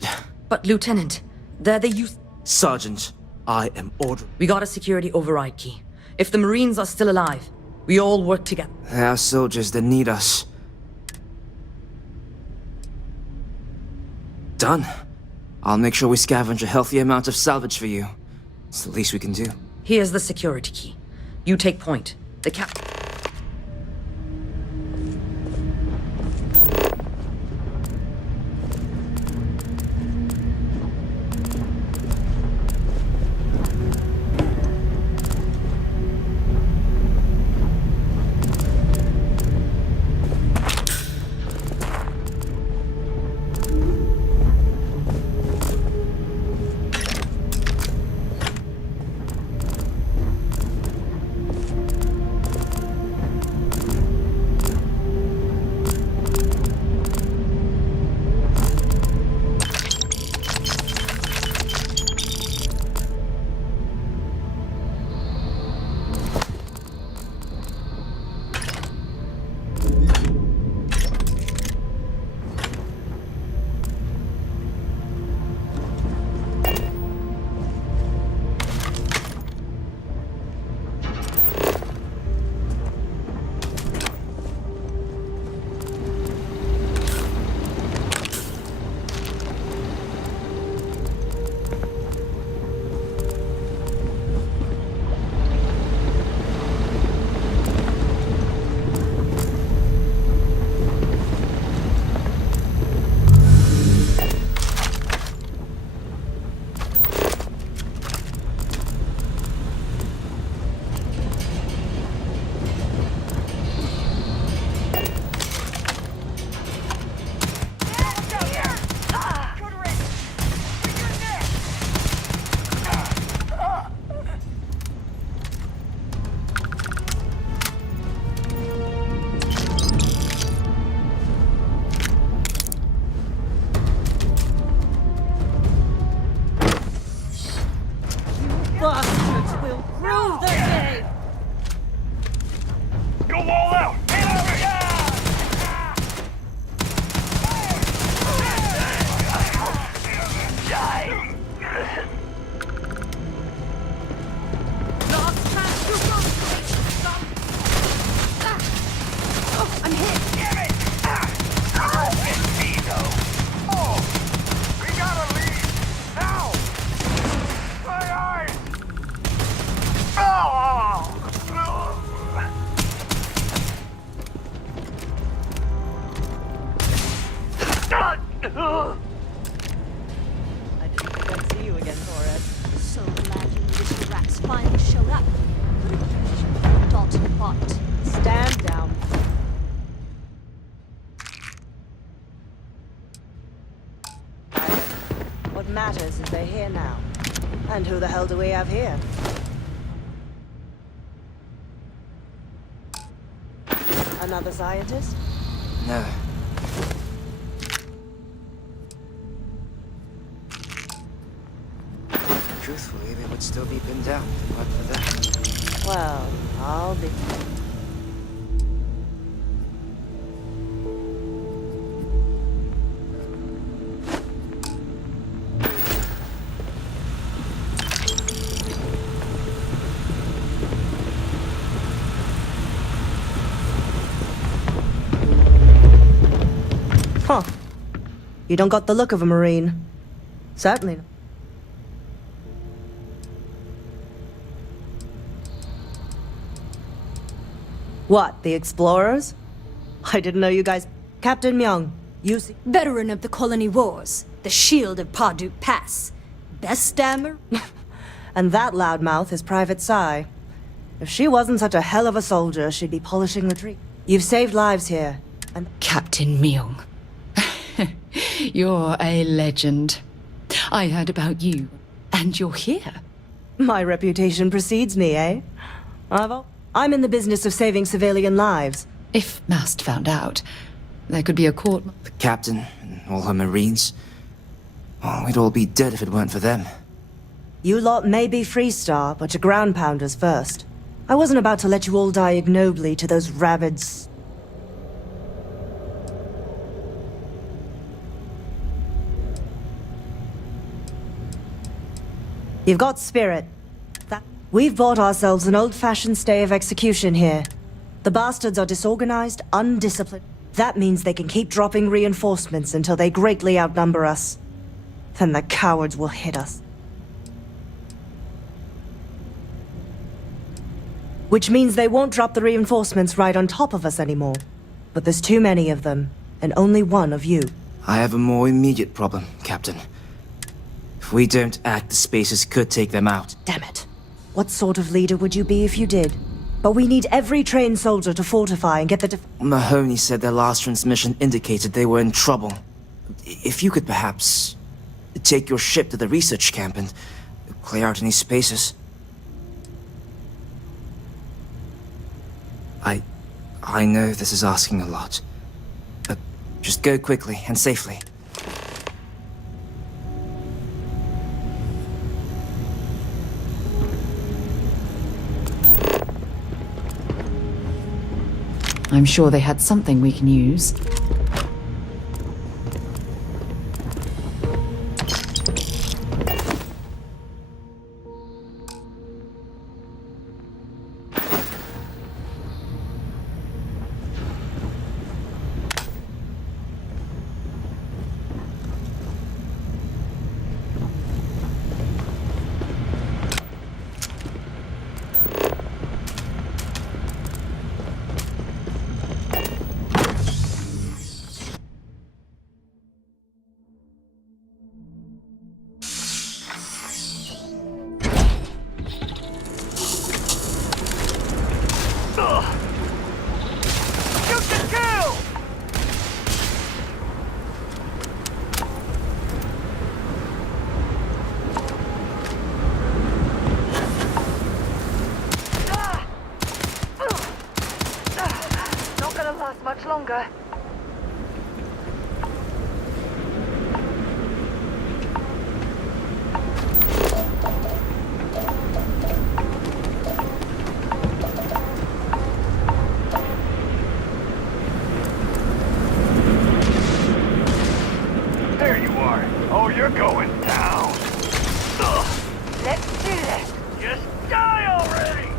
But, Lieutenant, they're the youth... Sergeant, I am ordering... We got a security override key. If the Marines are still alive, we all work together. There are soldiers that need us. Done. I'll make sure we scavenge a healthy amount of salvage for you. It's the least we can do. Here's the security key. You take point. The cap... matters is they're here now. And who the hell do we have here? Another scientist? No. Truthfully, they would still be pinned down, but for that. Well, I'll be... Huh. You don't got the look of a Marine. Certainly not. What, the explorers? I didn't know you guys... Captain Myung, you see... Veteran of the Colony Wars, the shield of Parduk Pass. Best stammer? And that loudmouth is Private Sai. If she wasn't such a hell of a soldier, she'd be polishing the tree. You've saved lives here, and... Captain Myung. You're a legend. I heard about you, and you're here. My reputation precedes me, eh? I'm in the business of saving civilian lives. If Mast found out, there could be a court... The captain and all her Marines. Oh, we'd all be dead if it weren't for them. You lot may be Freestar, but you're ground pounders first. I wasn't about to let you all die ignobly to those rabid... You've got spirit. We've bought ourselves an old-fashioned stay of execution here. The bastards are disorganized, undisciplined. That means they can keep dropping reinforcements until they greatly outnumber us. Then the cowards will hit us. Which means they won't drop the reinforcements right on top of us anymore. But there's too many of them, and only one of you. I have a more immediate problem, Captain. If we don't act, the Spacers could take them out. Damn it. What sort of leader would you be if you did? But we need every trained soldier to fortify and get the Mahoney said their last transmission indicated they were in trouble. If you could perhaps take your ship to the research camp and clear out any Spacers. I know this is asking a lot, but just go quickly and safely. I'm sure they had something we can use. Much longer. There you are. Oh, you're going down. Ugh. Let's do this. Just die already.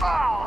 Oh.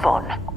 move on.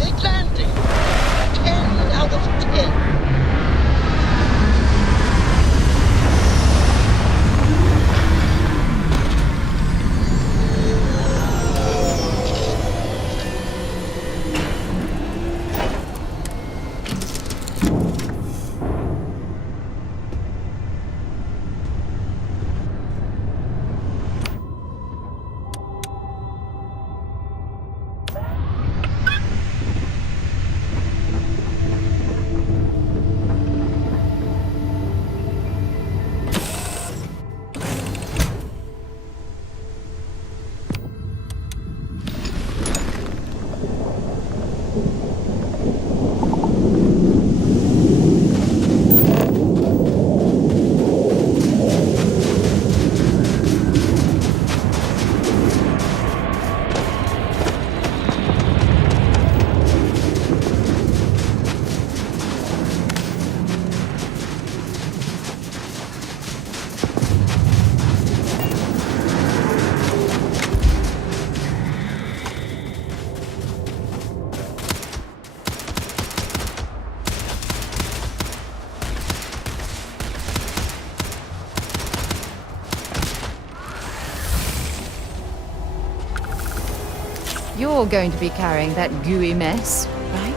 perfect landing. 10 out of 10. You're going to be carrying that gooey mess, right?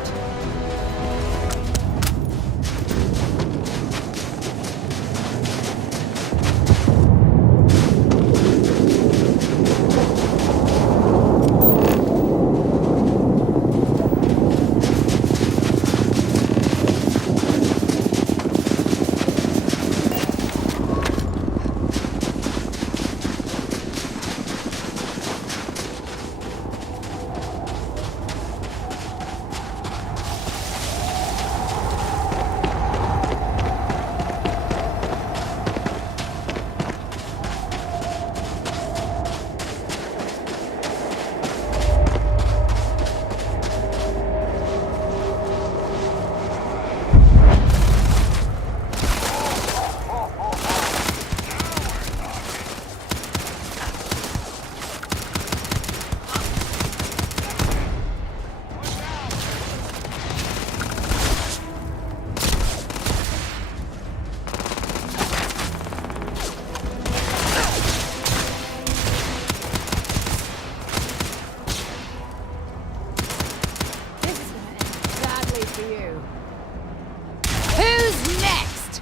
Who's next?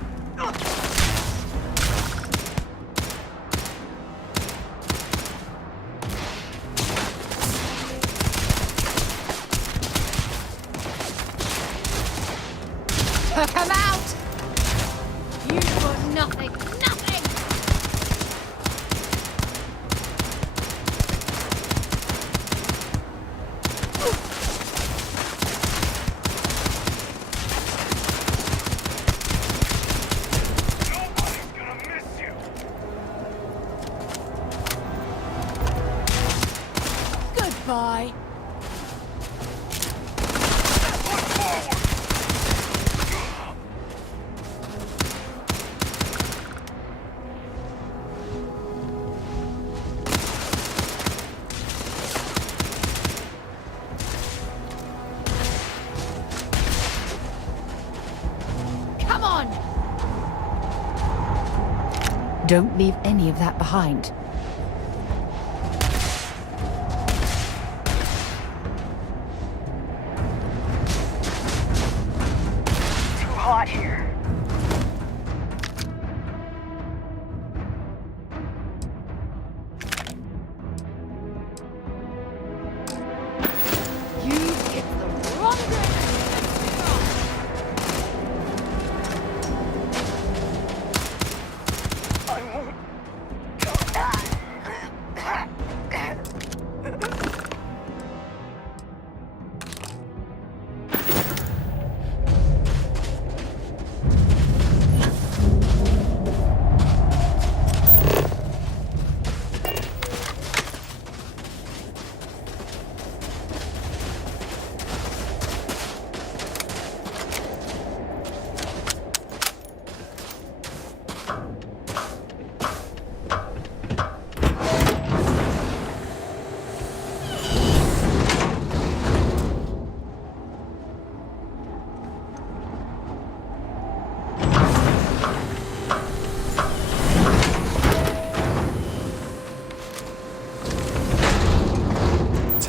Come out! You were nothing, nothing! Goodbye. Come on! Don't leave any of that behind. Too hot here. You picked the wrong I won't go back.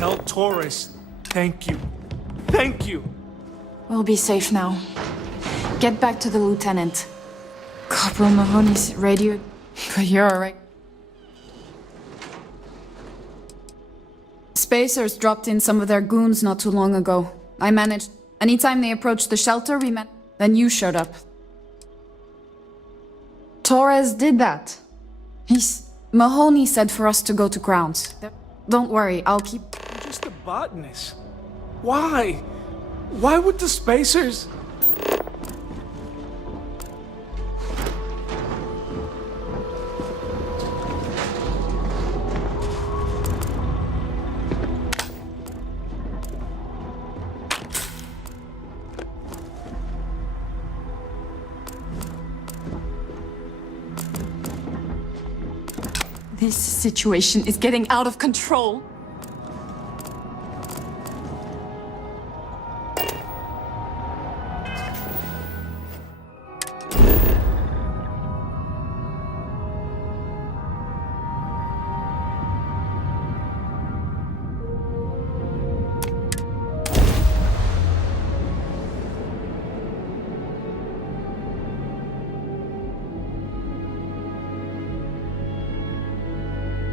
Tell Torres, thank you. Thank you. We'll be safe now. Get back to the lieutenant. Corporal Mahoney's radio, but you're alright. Spacers dropped in some of their goons not too long ago. I managed. Anytime they approached the shelter, then you showed up. Torres did that. Mahoney said for us to go to grounds. Don't worry, I'll keep... I'm just a botanist. Why? Why would the Spacers... This situation is getting out of control.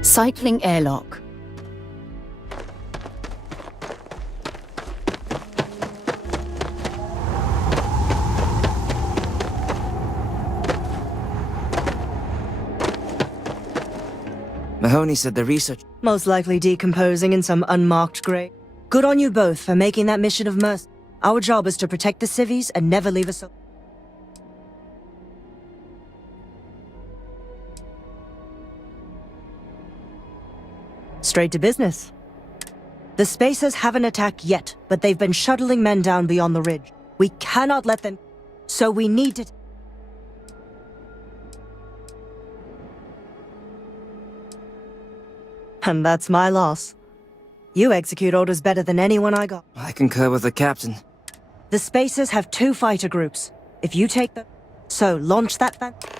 Cycling airlock. Mahoney said the research... Most likely decomposing in some unmarked grave. Good on you both for making that mission of mercy. Our job is to protect the civvies and never leave us alone. Straight to business. The Spacers haven't attacked yet, but they've been shuttling men down beyond the ridge. We cannot let them... So we need to... And that's my loss. You execute orders better than anyone I got. I concur with the captain. The Spacers have 2 fighter groups. If you take them... So, launch that...